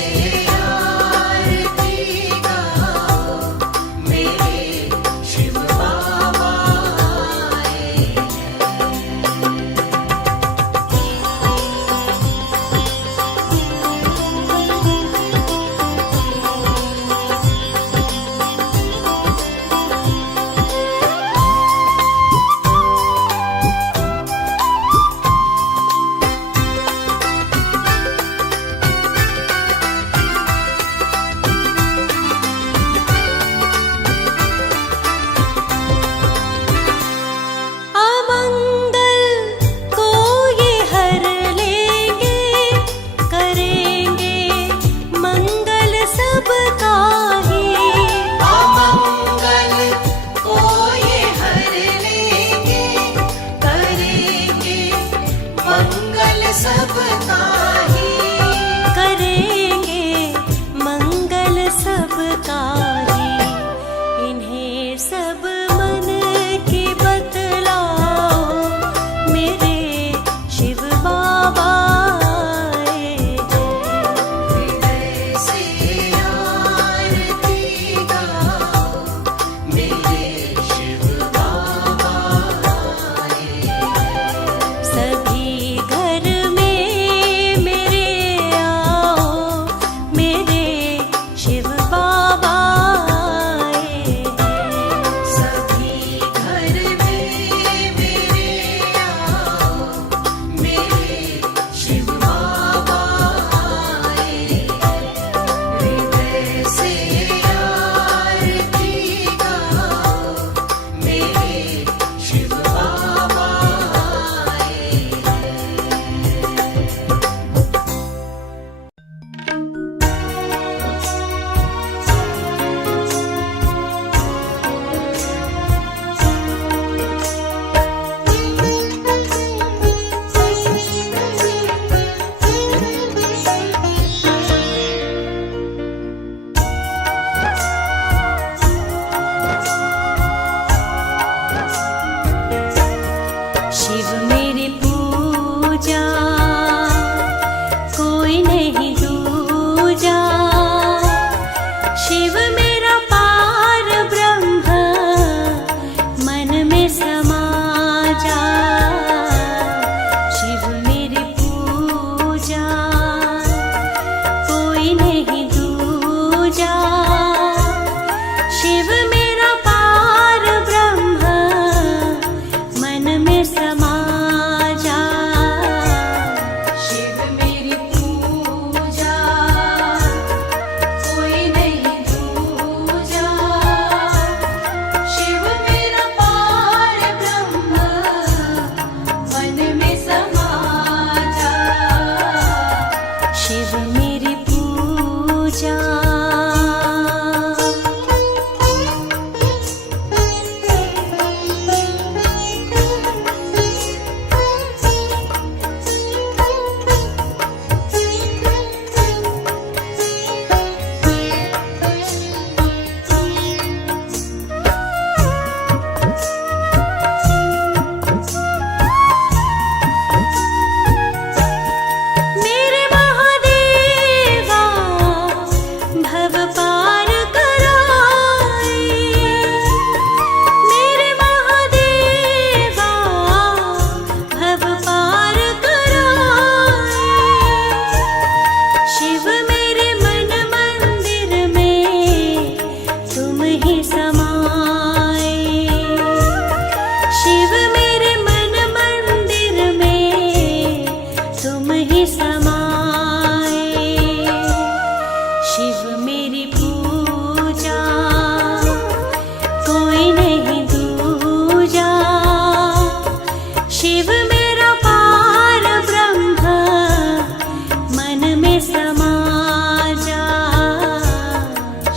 नहीं समाए। शिव मेरी पूजा कोई नहीं दूजा। शिव मेरा पार ब्रह्म मन में समा जा।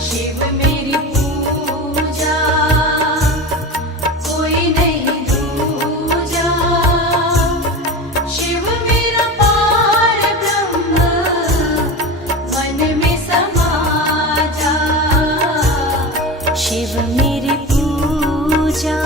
शिव मेरी पूजा कोई नहीं दूजा। शिव मेरा पार ब्रह्म मन में समा जा। शिव मेरी पूजा।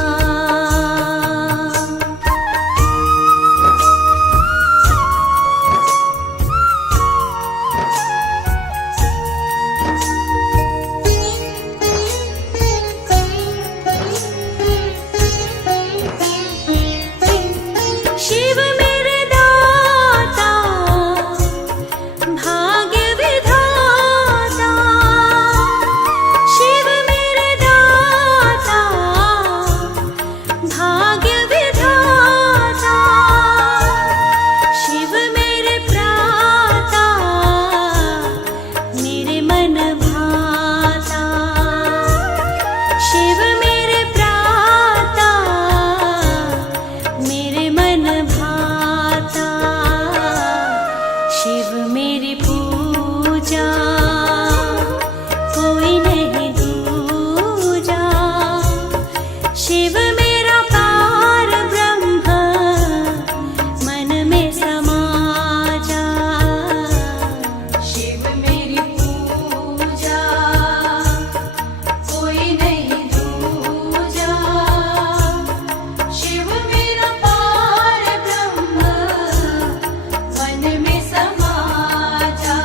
शिव मेरे दाता भाग्य विधाता। शिव मेरे दाता भाग्य विधाता। शिव मेरे प्राता मेरे मन भाता। शिव मेरे प्राता मेरे मन भाता। शिव मेरी पूजा कोई नहीं दूजा। शिव मेरा पार ब्रह्म मन में समा जा। शिव मेरी पूजा कोई नहीं दूजा। शिव मेरा पार ब्रह्म मन में समा जा।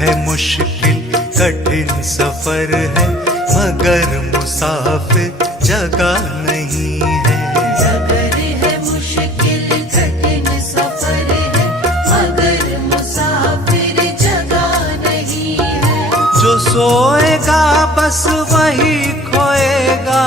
है मुश्किल कठिन सफर है, मगर मुसाफिर जगह नहीं है। डगर है मुश्किल कठिन सफर है, मगर मुसाफिर जगह नहीं है। जो सोएगा बस वही खोएगा,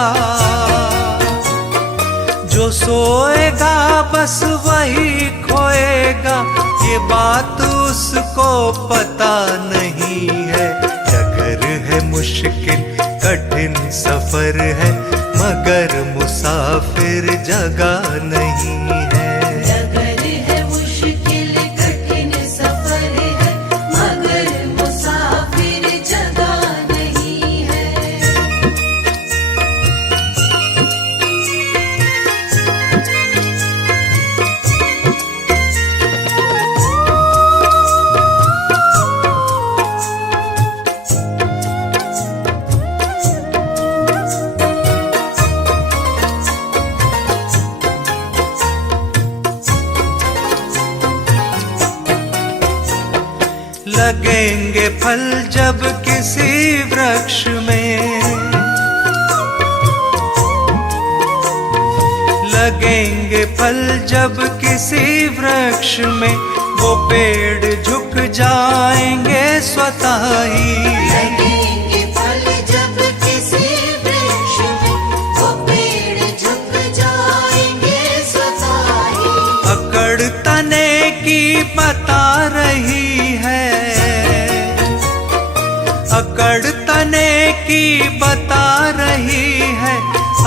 जो सोएगा बस वही खोएगा, ये बात उसको पता नहीं है। डगर है मुश्किल कठिन सफर है, मगर मुसाफिर जगह नहीं है। डगर है मुश्किल कठिन सफर है, मगर मुसाफिर जगह नहीं है। लगेंगे फल जब किसी वृक्ष में, लगेंगे फल जब किसी वृक्ष में, वो पेड़ झुक जाएंगे स्वतः ही। लगेंगे फल जब किसी वृक्ष में, वो पेड़ झुक जाएंगे स्वतः ही। अकड़ तने की बता रही है, अकड़ तने की बता रही है,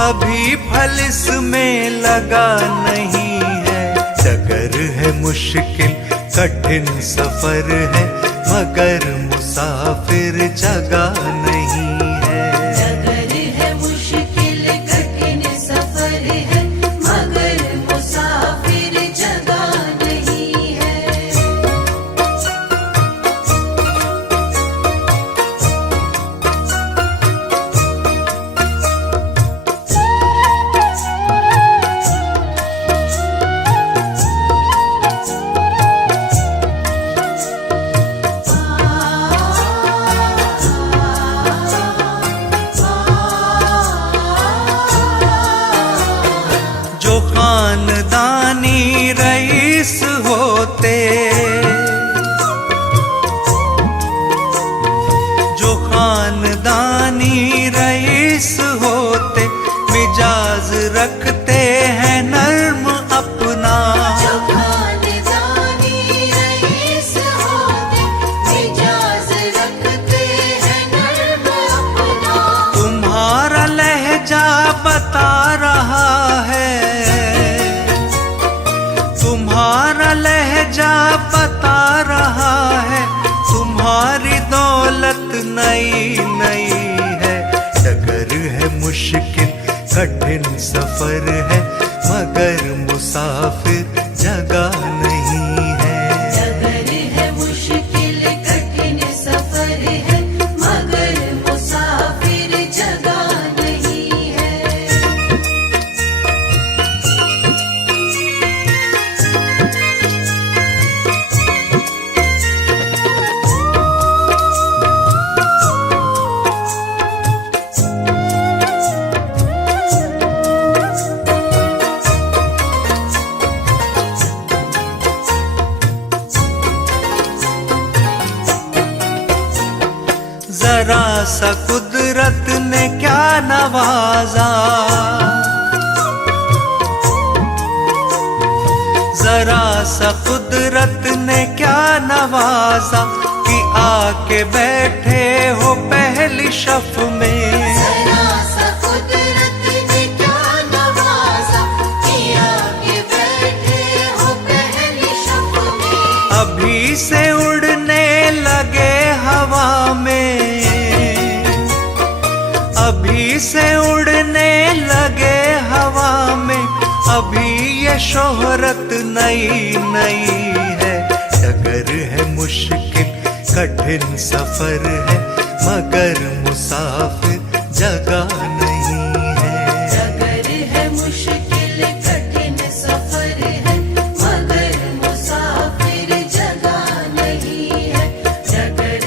अभी फल इसमें लगा नहीं है। डगर है मुश्किल कठिन सफर है, मगर मुसाफिर जगह नहीं है। डगर है मुश्किल कठिन सफर है, मगर मुसाफिर जगह नहीं है। जो खानदानी रईस होते, जो खानदानी रईस होते, मिजाज रखते हैं नर्म अपना। जो खानदानी रईस होते, मिजाज रखते हैं नर्म अपना। तुम्हारा लहजा बता रहा है, तुम्हारा लहजा बता रहा है, तुम्हारी दौलत नई नई है। डगर है मुश्किल कठिन सफर है, मगर मुसाफिर जगह नहीं है। डगर है मुश्किल कठिन सफर है, मगर मुसाफिर जगह नहीं है। जरा सा कुदरत ने क्या नवाजा, जरा सा कुदरत ने क्या नवाजा, कि आके बैठे हो पहली शफ में। जरा सा कुदरत ने क्या नवाजा, कि आके बैठे हो पहली शफ में। अभी से उड़ने लगे हवा में, अभी से उड़ने लगे हवा में, अभी ये शोहरत नई नई है। डगर है मुश्किल कठिन सफर है, मगर मुसाफिर जगह नहीं है। डगर है मुश्किल कठिन सफर है, मगर मुसाफिर जगह नहीं है। डगर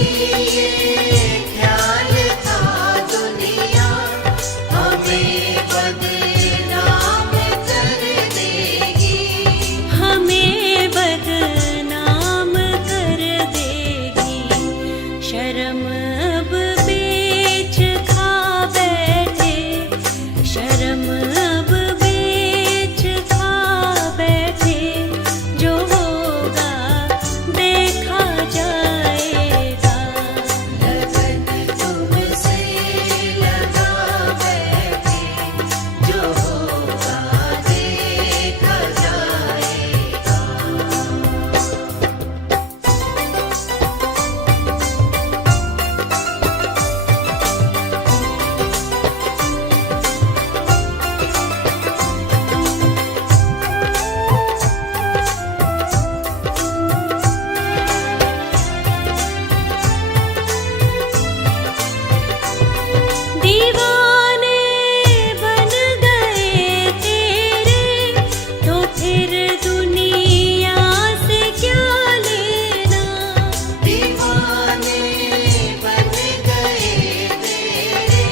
ये ख्याल था दुनिया हमें बदनाम कर देगी, हमें बदनाम कर देगी। शर्म अब बेच खा बैठे, शर्म अब बेच खा बैठे। जो होगा देखा जाएगा, लगन तुमसे लगा बैठे, जो होगा देखा जाएगा। दीवाने बन गए तेरे, तो फिर दुनिया से क्या लेना। दीवाने बन गए तेरे,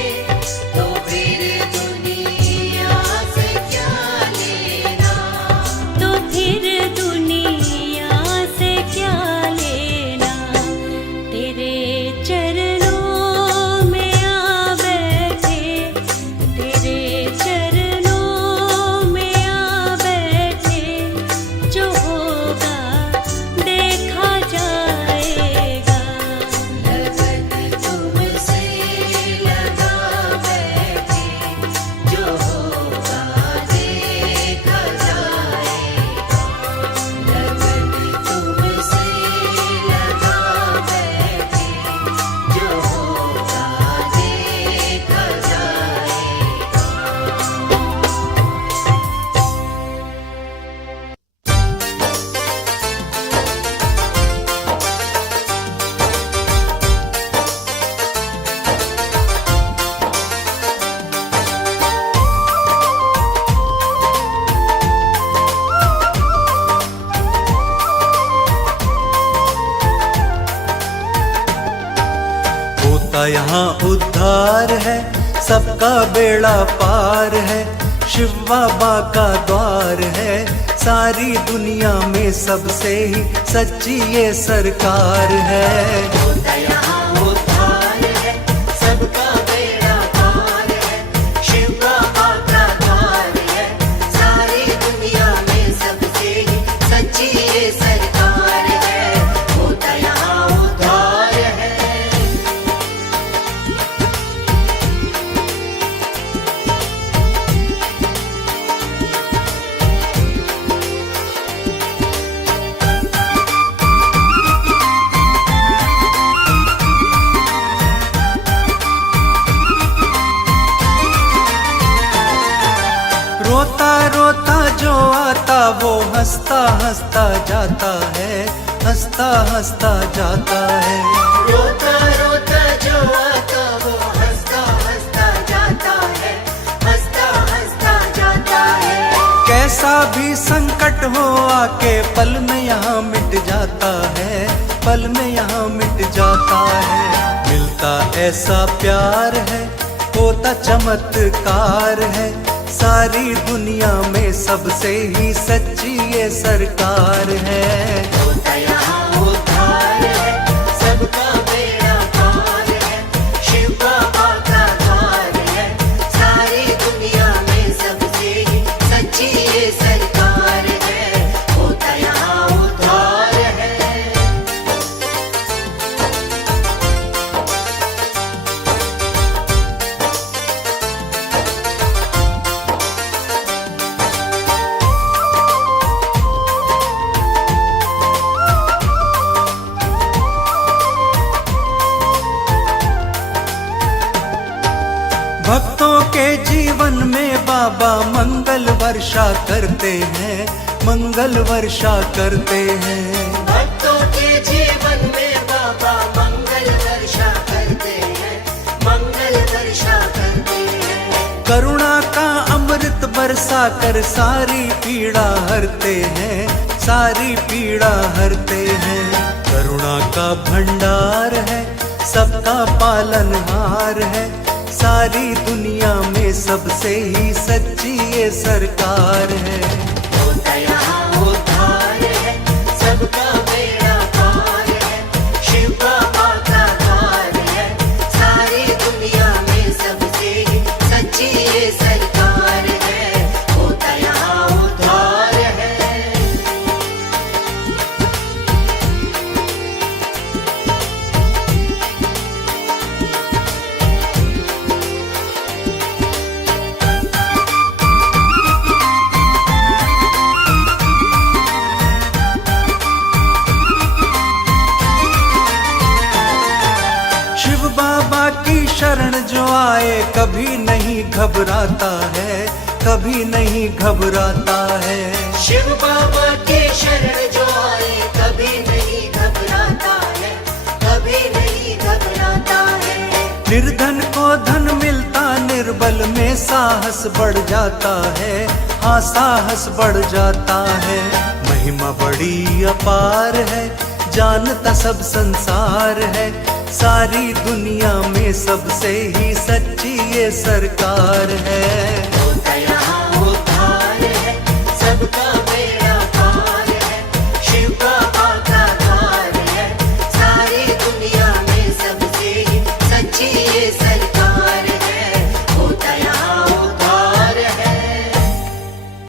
तो फिर दुनिया से क्या लेना। तो फिर दुनिया से क्या लेना। तेरे चरणों में आ बैठे, तेरे चरणों में आ बैठे। जो होगा देखा जाएगा, लगन तुमसे लगा बैठे, जो होगा देखा जाएगा। लगन तुमसे लगा बैठे, जो होगा देखा जाएगा। होता यहाँ उद्धार है, सबका बेड़ा पार है। शिव बाबा का द्वार है, सारी दुनिया में सबसे ही सच्ची ये सरकार है। होता यहाँ उद्धार है, सबका बेड़ा पार है। शिव बाबा का द्वार है, सारी दुनिया में सबसे ही सच्ची ये सरकार है। होता यहाँ उद्धार है। रोता रोता जो आता वो हंसता हंसता जाता है, हंसता हंसता जाता है। रोता रोता जो आता वो हंसता हंसता जाता है, हंसता हंसता जाता है। कैसा भी संकट हो आके पल में यहाँ मिट जाता है, पल में यहाँ मिट जाता है। मिलता ऐसा प्यार है, होता चमत्कार है। सारी दुनिया में सबसे ही सच्ची ये सरकार है। होता यहाँ उद्धार है, सबका बेड़ा पार है। शिव बाबा का द्वार है, सारी दुनिया में सबसे ही सच्ची ये सरकार है। होता यहाँ उद्धार है। भक्तों के जीवन में बाबा मंगल वर्षा करते हैं, मंगल वर्षा करते हैं। भक्तों के जीवन में बाबा मंगल वर्षा करते हैं, मंगल वर्षा करते हैं। करुणा का अमृत बरसा कर सारी पीड़ा हरते हैं, सारी पीड़ा हरते हैं। करुणा का भंडार है, सबका पालनहार है, सारी दुनिया में सबसे ही सच्ची ये सरकार है। होता यहाँ उद्धार है, सबका बेड़ा पार है, शिव बाबा का द्वार है, सारी दुनिया में सबसे ही सच्ची ये सरकार है। होता यहाँ उद्धार है। शिव बाबा की शरण जो आए कभी नहीं घबराता है, कभी नहीं घबराता है। शिव बाबा के शरण जो आए कभी नहीं घबराता है, कभी नहीं घबराता है। निर्धन को धन मिलता, निर्बल में साहस बढ़ जाता है, हाँ साहस बढ़ जाता है। महिमा बड़ी अपार है, जानता सब संसार है, सारी दुनिया में सबसे ही सच्ची ये सरकार है।